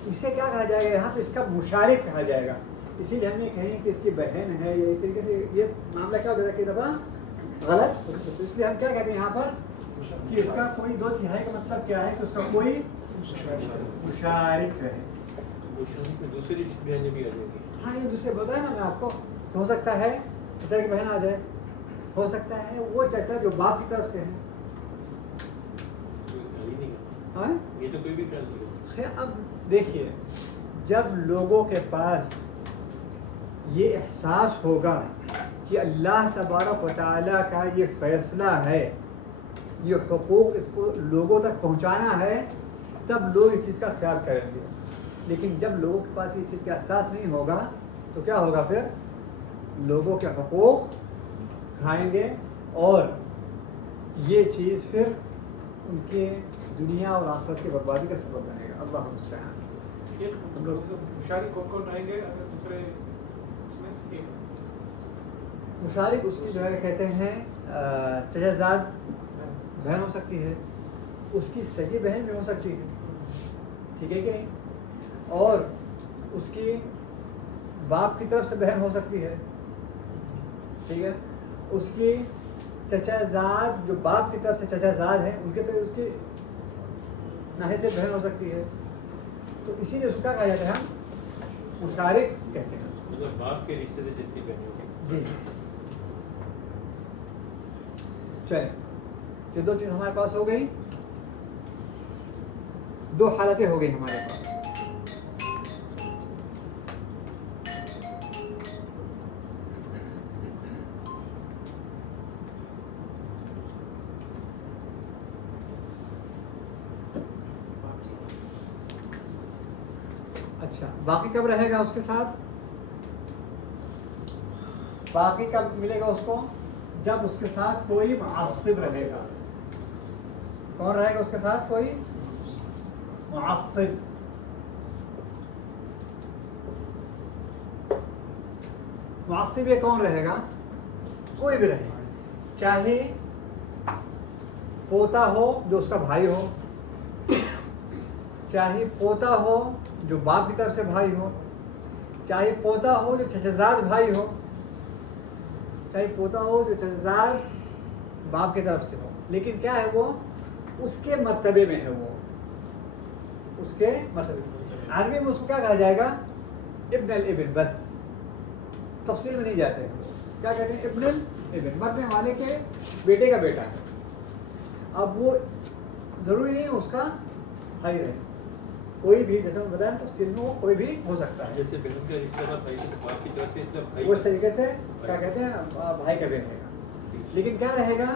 इसे क्या कहा जाएगा यहाँ पे? इसका मुशारिक कहा जाएगा। इसीलिए हम ये कहें कि इसकी बहन है, या इस तरीके से ये मामला क्या हो जाता है, कई दफा गलत। तो इसलिए हम क्या कहते हैं यहाँ पर कि इसका कोई 2/3 का मतलब क्या है कि उसका कोई मुशारिक है। दूसरी बहनें भी आ जाएगी। हाँ, ये दूसरे बताया ना मैं आपको, तो हो सकता है चाचा की बहन आ जाए, हो सकता है वो चाचा जो बाप की तरफ से है। हाँ, ये तो कोई भी ख्याल नहीं होगा। खैर, अब देखिए, जब लोगों के पास ये एहसास होगा कि अल्लाह तबारक व तआला का ये फैसला है, ये हुकूक इसको लोगों तक पहुंचाना है, तब लोग इस चीज़ का ख्याल करेंगे। लेकिन जब लोगों के पास ये चीज़ का एहसास नहीं होगा तो क्या होगा? फिर लोगों के हुकूक खाएंगे और ये चीज़ फिर उनके दुनिया और आखिरत की बर्बादी का सबब बनेगा। अल्लाह मुस्तआन। मुशारिक कौन रहेंगे अगर दूसरे उसमें? मुशारिक उसकी जो है कहते हैं चचाजाद बहन हो सकती है, उसकी सगी बहन भी हो सकती है, ठीक है कि नहीं, और उसकी बाप की तरफ से बहन हो सकती है, ठीक है, उसकी चचाजाद जो बाप की तरफ से चचाजाद है उनके तरफ उसकी नाहे से बहन हो सकती है, तो इसीलिए उसको क्या कहा जाता है, हम मुशारिक कहते हैं। मतलब बाप के रिश्ते से जितनी बहनें होगी। जी चलिए, ये दो चीज़ हमारे पास हो गई, दो हालतें हो गई हमारे पास। अच्छा, बाकी कब रहेगा उसके साथ? बाकी कब मिलेगा उसको? जब उसके साथ कोई मुअस्सिब रहेगा। कौन रहेगा उसके साथ? कोई मुअस्सिब। मुअस्सिब ये कौन रहेगा? कोई भी रहेगा, चाहे पोता हो जो उसका भाई हो, चाहे पोता हो जो बाप की तरफ से भाई हो, चाहे पोता हो जो चचेज़ाद भाई हो, चाहे पोता हो जो चचेज़ाद बाप की तरफ से हो, लेकिन क्या है वो उसके मर्तबे में है, वो उसके मर्तबे। अरबी में उसको क्या कहा जाएगा? इब्न अल इब्न। बस तफसील में नहीं जाते हैं, क्या कहते हैं? इब्न अल इब्न, मरने वाले के बेटे का बेटा है। अब वो जरूरी नहीं है उसका भाई रहे, कोई भी, जैसे मैं बताया तफसील में, वो कोई भी हो सकता है। जैसे बहन का रिश्ता था भाई से, बाप की तरफ से इसलिए भाई, वो इस तरीके से क्या कहते हैं, भाई का भी रहेगा, लेकिन क्या रहेगा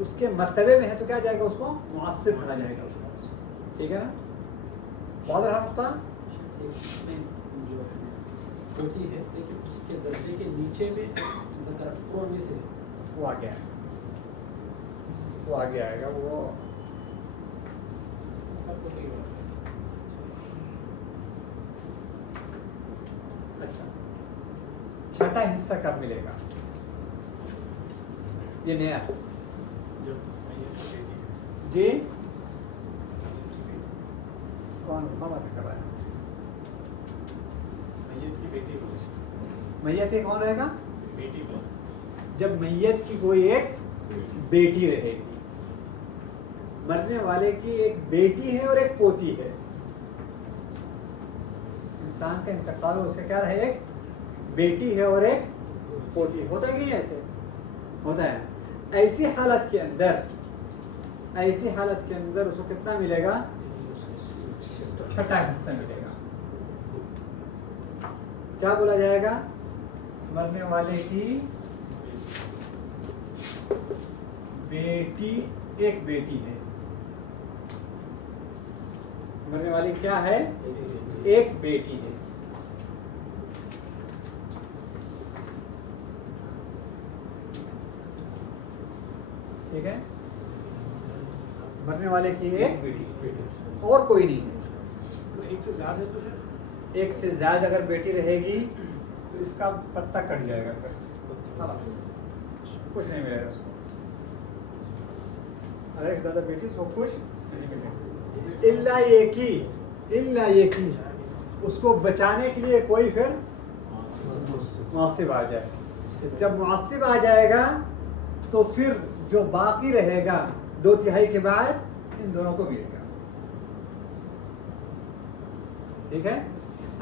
उसके मर्तबे में है, तो क्या जाएगा उसको मुअस्सिब कहा जाएगा उसको। ठीक है ना? बहुत रहा नुकता जो होती है, लेकिन उसके दर्जे के नीचे में में से वो आ गया है, वो आगे आएगा वो। अच्छा, छठा हिस्सा कब मिलेगा? ये नया है जी। कौन बात कर रहा है? मैयत की बेटी को, मैयत एक कौन रहेगा? बेटी को, जब मैयत की कोई एक बेटी रहेगी, मरने वाले की एक बेटी है और एक पोती है। इंसान का इंतकाल उसका क्या रहे? एक बेटी है और एक पोती। होता है कि नहीं? ऐसे होता है। ऐसी हालत के अंदर, ऐसी हालत के अंदर उसको कितना मिलेगा? छठा हिस्सा मिलेगा। क्या बोला जाएगा? मरने वाले की बेटी, एक बेटी है। मरने वाली क्या है? एक बेटी है। ठीक है? मरने वाले की एक बेटी और कोई नहीं है। एक से ज्यादा है तो है, एक से ज्यादा अगर बेटी रहेगी तो इसका पत्ता कट जाएगा, कुछ नहीं मिलेगा उसको। अगर एक ज्यादा बेटी सो कुछ नहीं मिलेगा। इल्ला ये की उसको बचाने के लिए कोई फिर मुअस्सिब आ जाए। जब मुअस्सिब आ जाएगा तो फिर जो बाकी रहेगा 2/3 के बाद इन दोनों को मिलेगा। ठीक है?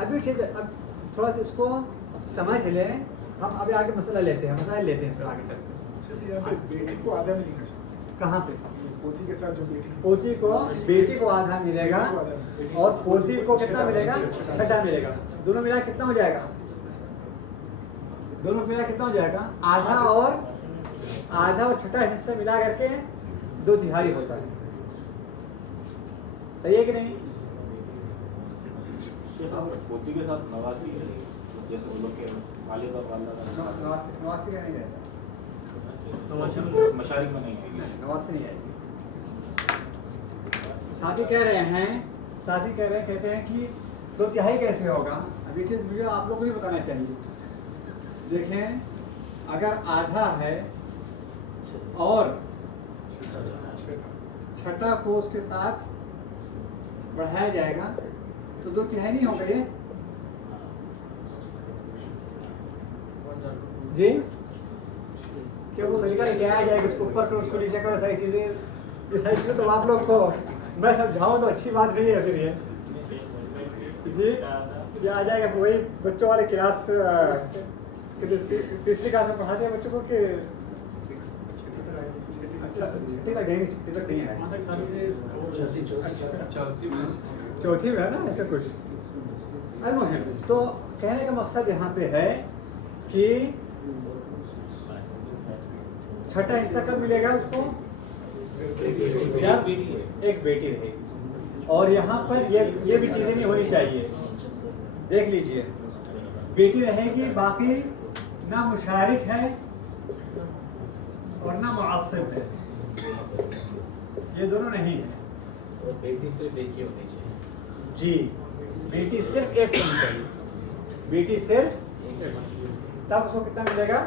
अभी ठीक है, अब थोड़ा सा इसको समझ लें। हम अभी आगे मसला लेते हैं, मसाइल लेते हैं, फिर आगे चलते हैं। बेटी को आधा मिलेगा, कहाँ पे? पोती के साथ जो बेटी, पोती को, बेटी को आधा मिलेगा और पोती को कितना मिलेगा? छठा मिलेगा। दोनों मिला कितना हो जाएगा? दोनों मिला कितना हो जाएगा? आधा और छठा हिस्सा मिला करके 2/3 होता है। सही है कि नहीं? पोती के साथ नवासी है, जैसे वो लोग के वालिद और वालिदा का नवासी का नहीं रहता, मशारिक में नहीं है। नवासी नहीं आएगी। साथी कह रहे हैं, कहते हैं कि 2/3 कैसे होगा? अब ये चीज़ मुझे आप लोग को ही बताना चाहिए। देखें, अगर आधा है और छठा को उसके साथ बढ़ाया जाएगा तो 2/3 नहीं होगा ये जी। क्या वो तरीका लेके आया जाएगा, इसको ऊपर करो, उसको नीचे करो, सारी चीज़ें, ये सारी चीज़ें तो आप लोग को मैं समझाऊँ तो अच्छी बात नहीं है। फिर ये जी ये आ जाएगा वही बच्चों वाले क्लास तीसरी क्लास में पढ़ाते हैं बच्चों को कि अच्छा छठी तक नहीं, छठी तक नहीं है, चौथी में है ना ऐसा कुछ। अलमुहिम तो कहने का मकसद यहाँ पे है कि छठा हिस्सा कब मिलेगा उसको, जब एक बेटी रहेगी। और यहाँ पर ये भी चीजें नहीं होनी चाहिए, देख लीजिए बेटी रहेगी, बाकी ना मुशारिक है और ना मुअस्सिब है, ये दोनों नहीं है। और बेटी सिर्फ एक ही होनी चाहिए। जी बेटी सिर्फ एक होनी चाहिए, बेटी सिर्फ एक, तब उसको कितना मिलेगा,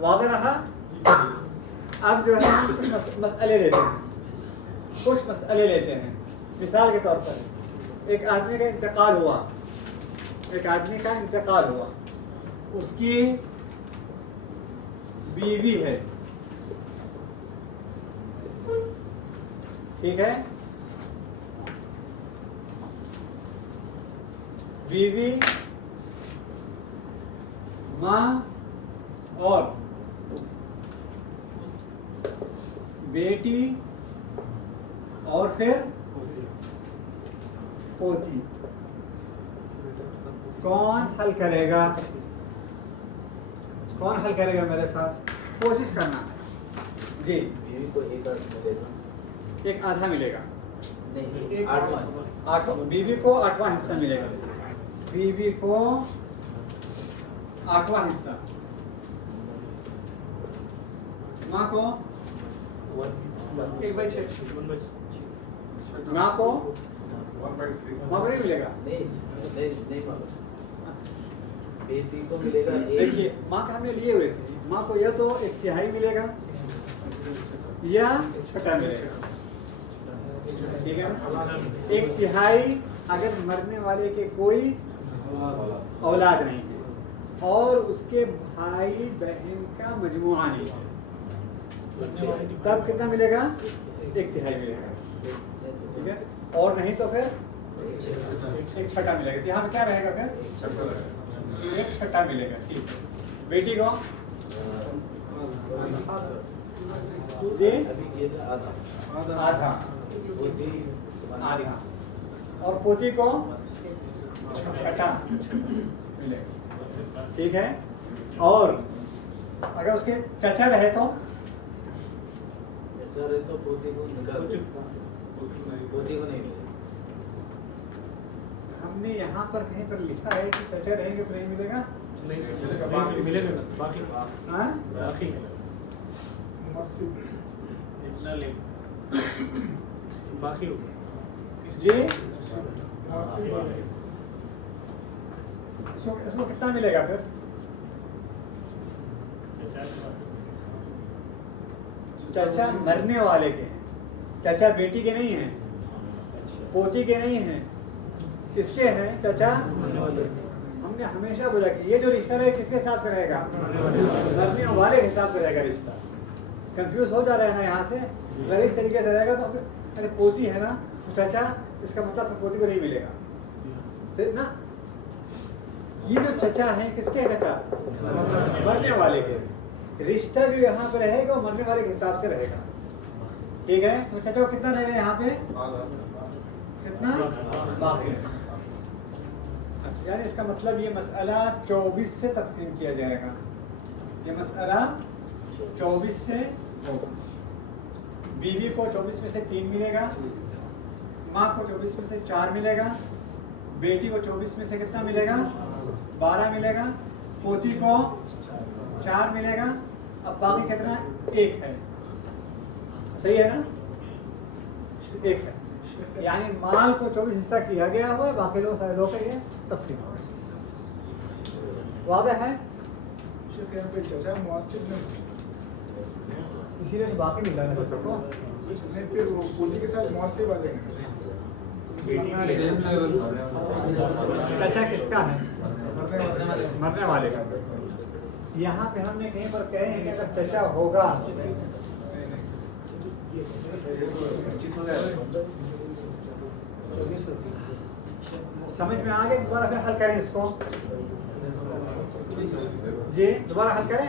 वाज़ेह रहा। अब जो है हम कुछ मसले लेते हैं, कुछ मसले लेते हैं। मिसाल के तौर पर एक आदमी का इंतकाल हुआ, एक आदमी का इंतकाल हुआ, उसकी बीवी है, ठीक है, बीवी, माँ और बेटी और फिर पोती। कौन हल करेगा, कौन हल करेगा मेरे साथ, कोशिश करना है जी। बीवी को एक अर्थ मिलेगा, एक आधा मिलेगा, नहीं आठवां हिस्सा। आठवां, बीवी को आठवां हिस्सा मिलेगा, बीवी को आठवां हिस्सा, माँ को 1/6 माँ को 1/6 माँ को नहीं मिलेगा। नहीं मालूम। बेटी को मिलेगा एक। देखिए माँ का हमने लिए हुए थे, माँ को या तो एक तिहाई मिलेगा या छठा मिलेगा, ठीक है ना। एक तिहाई अगर मरने वाले के कोई औलाद नहीं है और उसके भाई बहन का मजमुआ नहीं है, तब कितना मिलेगा, एक तिहाई मिलेगा, ठीक है। और नहीं तो फिर एक छठा मिलेगा। तो यहाँ पे क्या रहेगा फिर, एक छठा मिलेगा, ठीक है। बेटी को जी अभी ये था आधा। आधा, बेटी आधा, और पोती को छठा मिलेगा, ठीक है। और अगर उसके चचा रहे तो अच्छा रहे तो पोती को निकाल दो। पोती को नहीं मिलेगा। हमने यहाँ पर कहीं पर लिखा है कि चचा रहेंगे तो नहीं मिलेगा, मिलेगा बाकी हाँ बाकी मुअस्सिब इतना ले बाकी होगा जी। मुअस्सिब इसको कितना मिलेगा फिर, चचा मरने वाले के हैं, चचा बेटी के नहीं हैं, पोती के नहीं हैं, किसके हैं, चचा। हमने हमेशा बोला कि ये जो रिश्ता है किसके हिसाब से रहेगा, मरने वाले के हिसाब से रहेगा रिश्ता। कंफ्यूज हो जा रहा है ना यहाँ से, अगर इस तरीके से रहेगा तो अरे पोती है ना तो चचा, इसका मतलब फिर पोती को नहीं मिलेगा ना। ये जो चचा है किसके चचा, मरने वाले के। रिश्ता जो यहाँ पे रहेगा वो मरने वाले के हिसाब से रहेगा, ठीक है। तो चचा को कितना रहेगा यहाँ पे, कितना बाकी रहेगा। अच्छा, यानी इसका मतलब ये मसला 24 से तकसीम किया जाएगा, ये मसला 24 से होगा। बीवी को 24 में से 3 मिलेगा, माँ को 24 में से 4 मिलेगा, बेटी को 24 में से कितना मिलेगा, 12 मिलेगा, पोती को 4 मिलेगा, अब बाकी कितना, 1 है, सही है ना, 1 है। यानी माल को 24 हिस्सा किया गया हुआ है, बाकी लोग सारे लोग ये तकसीम हो गए। वाज़ेह है, शेख यहाँ पे चचा मुअस्सिब नहीं, इसीलिए तो बाकी मिल रहा है सबको। नहीं फिर वो पोती के साथ मुअस्सिब आ जाएंगे। चचा किसका है, मरने वाले मरने वाले का। यहाँ पे हमने कहीं पर कहे हैं कि अगर चचा होगा 25 हो जाएगा। समझ में आ गए? दोबारा फिर हल करें इसको जी, दोबारा हल करें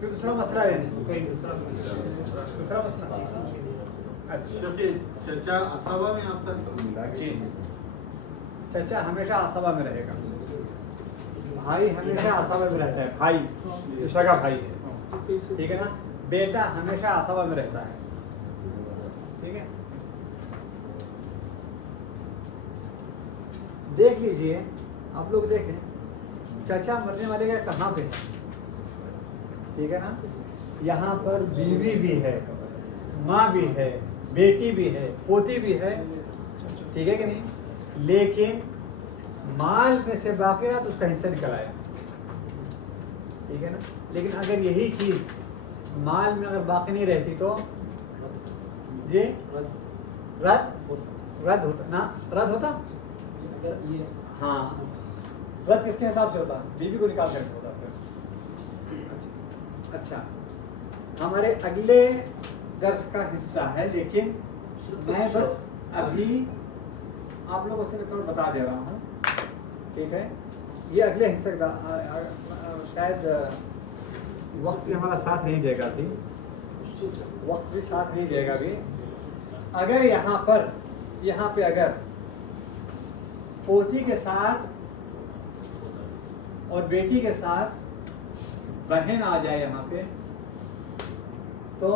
फिर दूसरा मसला है। दूसरा मसला अच्छा चर्चा असावा में आप तक जी, चचा हमेशा आसवा में रहेगा, भाई हमेशा आसवा में रहता है, भाई जो सगा भाई है, ठीक है ना। बेटा हमेशा आसवा में रहता है, ठीक है। देख लीजिए आप लोग, देखें चचा मरने वाले का कहाँ पे है, ठीक है ना। यहाँ पर बीवी भी है, माँ भी है, बेटी भी है, पोती भी है, ठीक है कि नहीं। लेकिन माल में से बाकी रहा तो उसका हिस्सा निकल आया, ठीक है ना। लेकिन अगर यही चीज माल में अगर बाकी नहीं रहती तो जी रद्द होता ना, रद्द होता। अगर ये हाँ, रद्द किसके हिसाब से होता? बीवी को निकाल कर होता फिर। अच्छा, हमारे अगले दर्स का हिस्सा है, लेकिन मैं बस अभी आप लोगों से थोड़ा बता दे रहा हूँ, ठीक है। ये अगले हिस्से का शायद वक्त भी हमारा साथ नहीं देगा अभी, वक्त भी साथ नहीं देगा अभी। अगर यहाँ पे अगर पोती के साथ और बेटी के साथ बहन आ जाए यहाँ पे तो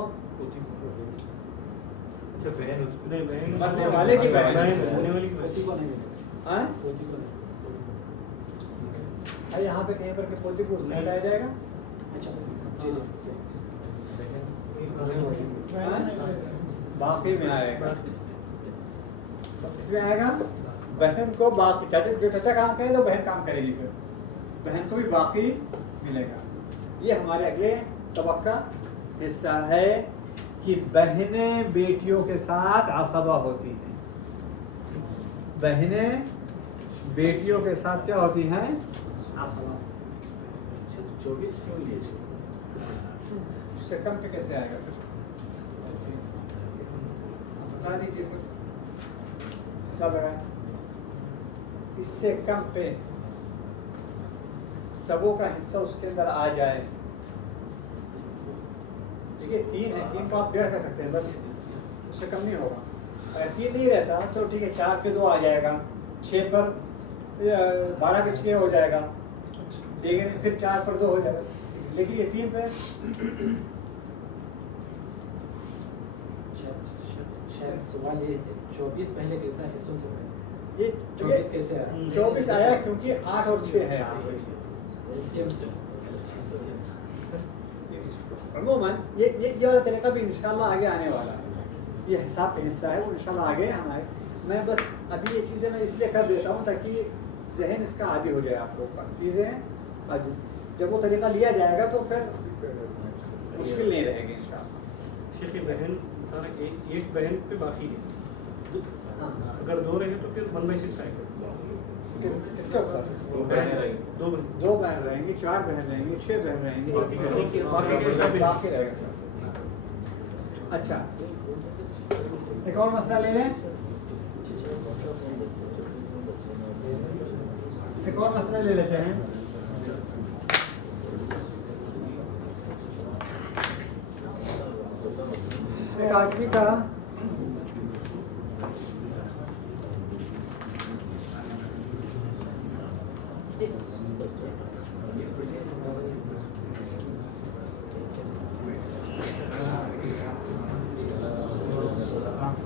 मरने वाले की बहन, होने वाली की पोती को नहीं मिलेगा, हाँ? पोती को नहीं। अरे यहाँ पे कहीं पर के पोती को उससे हटाया जाएगा, अच्छा जी हाँ? बाकी में आएगा, इसमें आएगा बहन को बाकी, जो चचा काम करे तो बहन काम करेगी, फिर बहन को भी बाकी मिलेगा। ये हमारे अगले सबक का हिस्सा है कि बहनें बेटियों के साथ आसबा होती हैं, बहनें बेटियों के साथ क्या होती हैं? आसबा। 24 क्यों लिए? उससे कम पे कैसे आएगा फिर? बता दीजिए फिर हिसाब लगाएं। इससे कम पे सबों का हिस्सा उसके अंदर आ जाए, देखिए 3 है, 3 को आप 1.5 कर सकते हैं, बस उससे कम नहीं होगा। अगर 3 नहीं रहता तो ठीक है, 4 पे 2 आ जाएगा, 6 पर 12 पे 6 हो जाएगा, लेकिन फिर 4 पर 2 हो जाएगा, लेकिन ये 3 पे शायद सवाल ये है 24 पहले कैसा हिस्सों से पहले ये 24 कैसे आया? 24 आया क्योंकि 8 और 6 है यहाँ पे। अमूमन ये वाला तरीका भी इंशाल्लाह आगे आने वाला है, ये हिसाब का हिस्सा है वो इंशाल्लाह आगे हमारे। मैं बस अभी ये चीज़ें मैं इसलिए कर देता हूँ ताकि जहन इसका आदी हो जाए आप लोग का, चीज़ें आदी। जब वो तरीका लिया जाएगा तो फिर मुश्किल नहीं रहेगी इंशाल्लाह। शेख बहन बता रहे एक बहन पे बाकी है, हाँ, अगर 2 रहे तो फिर 1/6 आएगा। किसके ऊपर? 2 बहन रहेंगी, 2 बहन 2 बहन रहेंगी, 4 बहन रहेंगी, 6 बहन रहेंगी, बाकी रहेगा सब। अच्छा, एक और मसला ले लें, एक और मसला ले लेते हैं। एक आदमी का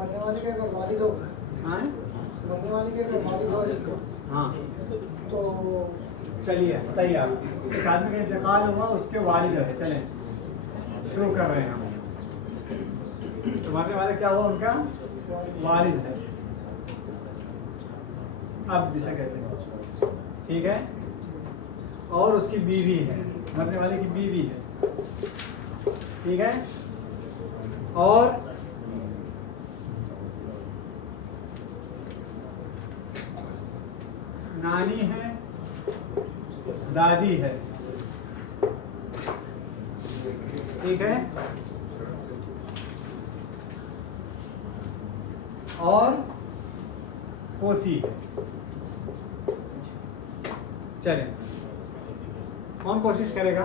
मरने वाले के अगर वालिद हो, हाँ मरने वाले के अगर वालिद हो हाँ, तो चलिए बताइए आप। एक आदमी का इंतकाल हुआ, उसके वालिद है, चलें शुरू कर रहे हैं हम। तो मरने वाले क्या हुआ? उनका वालिद है, अब जिसे कहते हैं, ठीक है। और उसकी बीवी है, मरने वाले की बीवी है, ठीक है। और नानी है, दादी है, ठीक है, और पोती है। चलें, कौन कोशिश करेगा?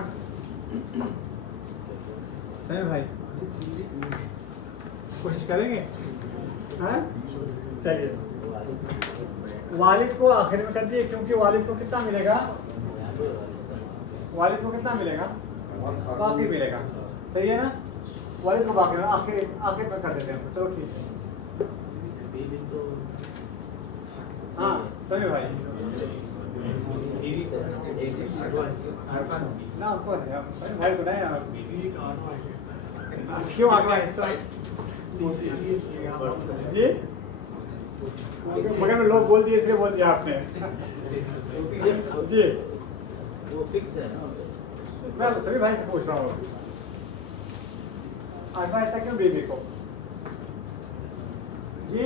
सही भाई कोशिश करेंगे? हाँ चलिए, वालिद को आखिर में कर दिए क्योंकि वालिद को कितना मिलेगा? वालिद को कितना मिलेगा? बाकी मिलेगा, सही है ना? वालिद को बाकी में आखिर में कर देते हैं। चलो ठीक है। हाँ सही भाई ना आपको भाई को नहीं यार, क्यों आठवां हिस्सा जी? मगर में लोग बोल दिए इसलिए बोल दिया आपने जी। वो फिक्स है ना, मैं सभी भाई से पूछ रहा हूँ, आठवां हिस्सा क्यों बीबी को जी?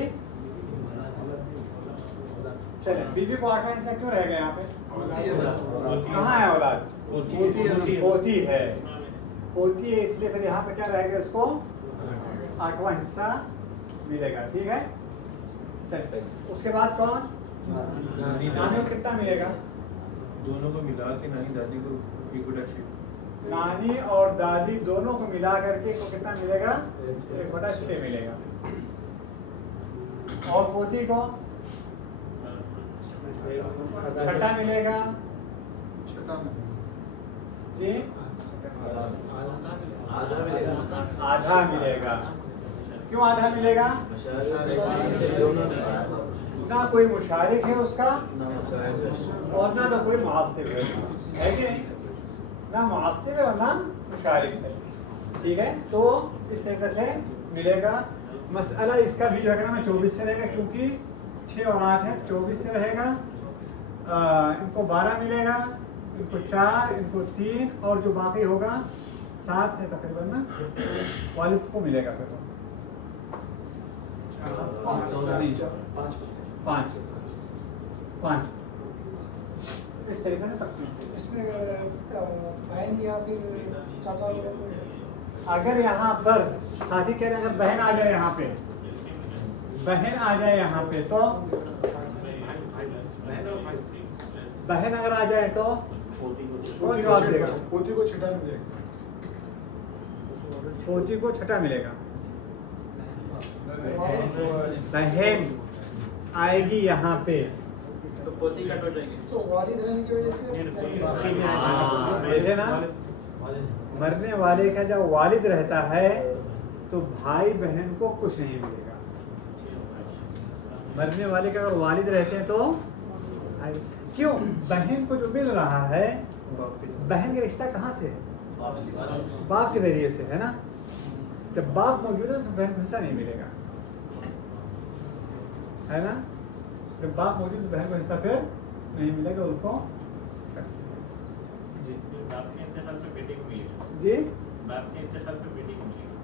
चले, बीबी को आठवां हिस्सा क्यों रहेगा यहाँ पे? कहाँ है औलाद? पोती है, पोती है, इसलिए फिर यहाँ पे क्या रहेगा? उसको आठवां हिस्सा मिलेगा, ठीक है। चलिए, उसके बाद कौन? नानी को कितना मिलेगा? दोनों को मिला के नानी दादी को इक्वल शेयर। नानी और दादी दोनों को मिला करके को कितना मिलेगा? 1/6 मिलेगा। और पोती को छठा मिलेगा जी, आधा मिलेगा। आधा मिलेगा। क्यों आधा मिलेगा? ना कोई मुशारिक है उसका और ना तो कोई मुआसिब है कि नहीं? ना मुआसिब है और ना मुशारिक है, ठीक है। तो इस तरीके से मिलेगा। मसला इसका भी जो है 24 से रहेगा क्योंकि 6 और 8 है, 24 से रहेगा। इनको 12 मिलेगा, इनको 4, इनको 3 और जो बाकी होगा 7 है तकरीबन ना, वालिद को मिलेगा फिर 5 इस तरीके से तकसीम। इसमें बहन या फिर चाचा वगैरह कोई? अगर यहाँ पर साथी कह रहे हैं अगर बहन आ जाए यहाँ पे, बहन आ जाए यहाँ पे तो बहन अगर आ जाए तो कौन जवाब देगा? पोती को छठा मिलेगा। पोती को छठा मिलेगा। बहन आएगी यहाँ पे तो पोती कट हो जाएगी। तो वालिद रहने की वजह से देखे ना, मरने वाले का जब वालिद रहता है तो भाई बहन को कुछ नहीं मिलेगा। मरने वाले का अगर वालिद रहते हैं तो क्यों? बहन को जो मिल रहा है, बहन का रिश्ता कहाँ से है? बाप के जरिए से है ना। जब बाप मौजूद है तो बहन को हिस्सा नहीं मिलेगा, है ना। जब बाप मौजूद तो बहन को हिस्सा फिर नहीं मिलेगा उसको जी। बाप के इंतकाल पे बेटे को मिलेगा जी, बाप के इंतकाल पे बेटे को मिलेगा।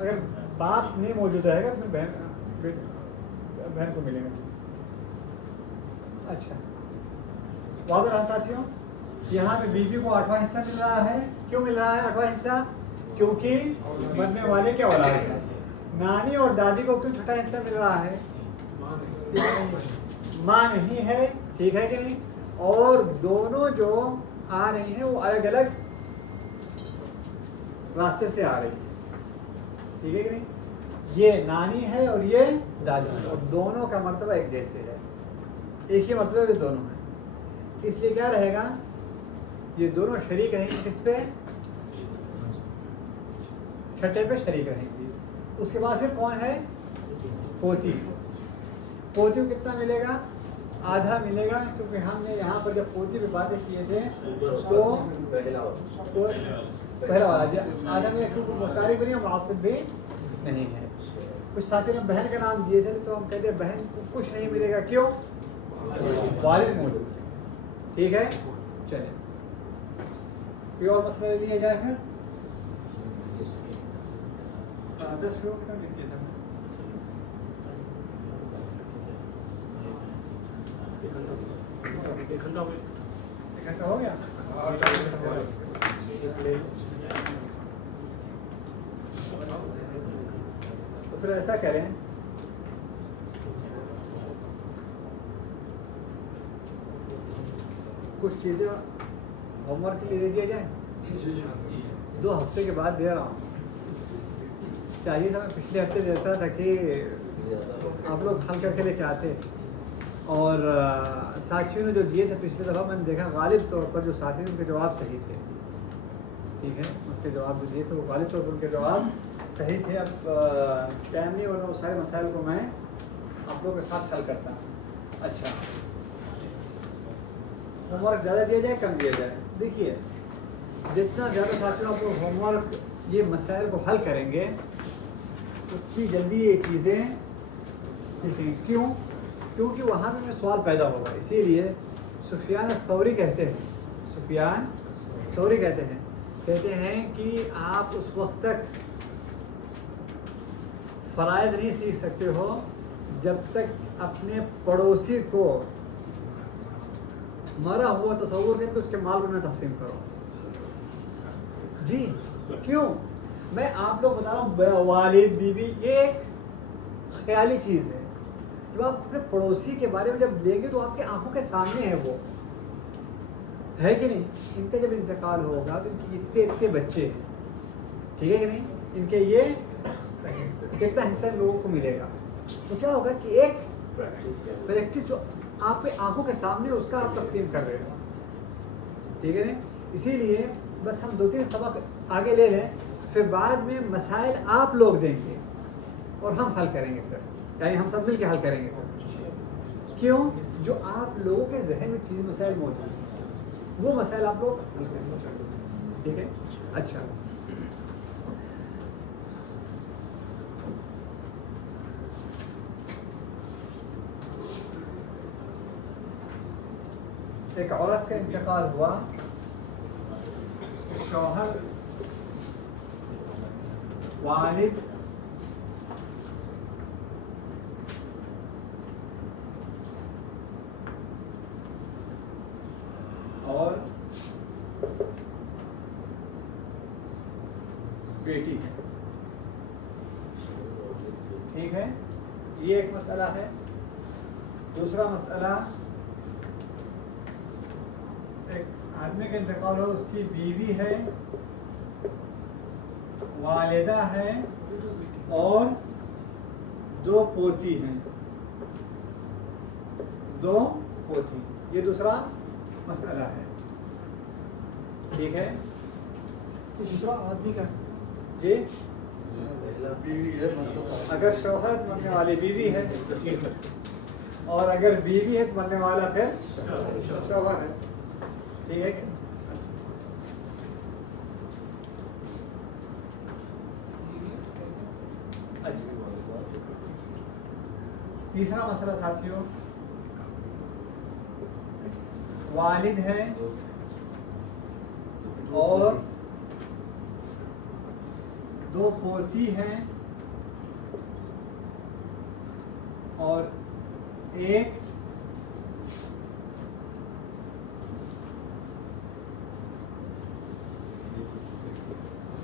अगर बाप नहीं मौजूद रहेगा तो फिर बहन को मिलेगा। अच्छा, वाज़ेह रहा साथियों। यहाँ पे बीवी को 8वां हिस्सा मिल रहा है। क्यों मिल रहा है 8वां हिस्सा? क्योंकि मरने वाले के औलाद है। नानी और दादी को क्यों छठा हिस्सा मिल रहा है? माँ नहीं है, ठीक है कि नहीं। और दोनों जो आ रही हैं वो अलग अलग रास्ते से आ रही है, ठीक है कि नहीं। ये नानी है और ये दादी है और दोनों का मर्तबा एक जैसे है, एक ही मतलब ये दोनों है। इसलिए क्या रहेगा, ये दोनों शरीक रहेंगे किस पे? छठे पे शरीक रहेंगे। उसके बाद फिर कौन है? पोती। पोती को कितना मिलेगा? आधा मिलेगा, क्योंकि हमने यहाँ पर जब पोती पे बातें किए थे तो पहला आधा में क्योंकि मुशारिक भी नहीं मुआसिब भी नहीं है। कुछ साथियों ने बहन का नाम दिए थे तो हम कहते हैं बहन को कुछ नहीं मिलेगा। क्यों? वालिद मौजूद है, ठीक है। चलिए कोई और मसला ले लिया जाए फिर। 10 लोग का लिख दिया था। एक घंटा हो गया। 1 घंटा हो गया? तो फिर ऐसा करें, कुछ चीज़ें होमवर्क के लिए दे दिया जाए। 2 हफ्ते के बाद दे रहा हूँ। चाहिए था मैं पिछले हफ्ते देता था कि आप लोग हल करके लेके आते। और साथियों ने जो दिए थे पिछली दफ़ा, मैंने देखा गालिब तौर पर जो साथी थे उनके जवाब सही थे। ठीक है, उसके जवाब जो दिए थे वो गालिब तौर पर उनके जवाब सही थे। अब टाइम नहीं, वरना वो सारे मसाइल को मैं आप लोगों के साथ हल करता। अच्छा, होमवर्क ज़्यादा दिया जाए कम दिया जाए? देखिए, जितना ज़्यादा साथियों आप लोग होमवर्क ये मसाइल को हल करेंगे उतनी जल्दी ये चीज़ें सीखेंगे। क्यों? क्योंकि वहाँ में सवाल पैदा होगा। इसीलिए सुफियान थौरी कहते हैं, सुफियान थौरी कहते हैं कि आप उस वक्त तक फ़राइज़ नहीं सीख सकते हो जब तक अपने पड़ोसी को मरा हुआ तस्वुर करके उसके माल में तकसीम करो। जी, क्यों? मैं आप लोग बता रहा हूँ, वालिद बीवी ये एक ख्याली चीज़ है। जब आप अपने पड़ोसी के बारे में जब लेंगे तो आपके आंखों के सामने है, वो है कि नहीं? इनका जब इंतकाल होगा तो इनके इतने बच्चे हैं, ठीक है कि नहीं? इनके ये कितना हिस्सा लोगों को मिलेगा? तो क्या होगा कि एक प्रैक्टिस जो आपके आंखों के सामने उसका आप तकसीम कर रहे हो, ठीक है ना? इसीलिए बस हम 2-3 सबक आगे ले लें, फिर बाद में मसाइल आप लोग देंगे और हम हल करेंगे। फिर यानी हम सब मिल के हल करेंगे। फिर क्यों? जो आप लोगों के जहन में चीज़ मसाइल मौजूद हैं वो मसाइल आप लोग हल करेंगे, ठीक है? अच्छा, एक औरत का इंतकाल हुआ, शौहर, वालिद, और बेटी है। ठीक है, ये एक मसला है। दूसरा मसला, एक आदमी का इंतकाल हो, उसकी बीवी है, वालिदा है और 2 पोती हैं, 2 पोती। ये दूसरा मसला है, ठीक है? दूसरा आदमी का जी, बीवी है, मतलब अगर शौहरत मरने वाली बीवी है और अगर बीवी है तो मरने वाला फिर शौहर है, ठीक है? अच्छा, तीसरा मसला साथियों, वालिद है और 2 पोती हैं और एक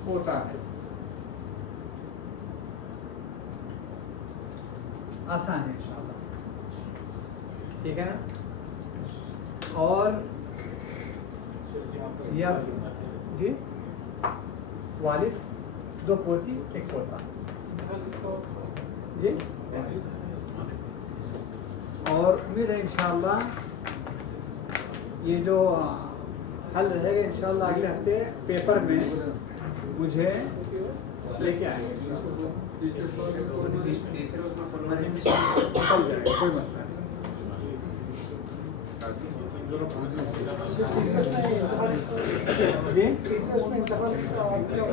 पोता है। आसान है इंशाअल्लाह, ठीक है ना? और या जी, वालिद, 2 पोती, 1 पोता जी। और उम्मीद है इंशाअल्लाह ये जो हल रहेगा इंशाअल्लाह अगले हफ्ते पेपर में मुझे लेके आएंगे। कोई मसला नहीं। तीसरे उसमें इंतकाल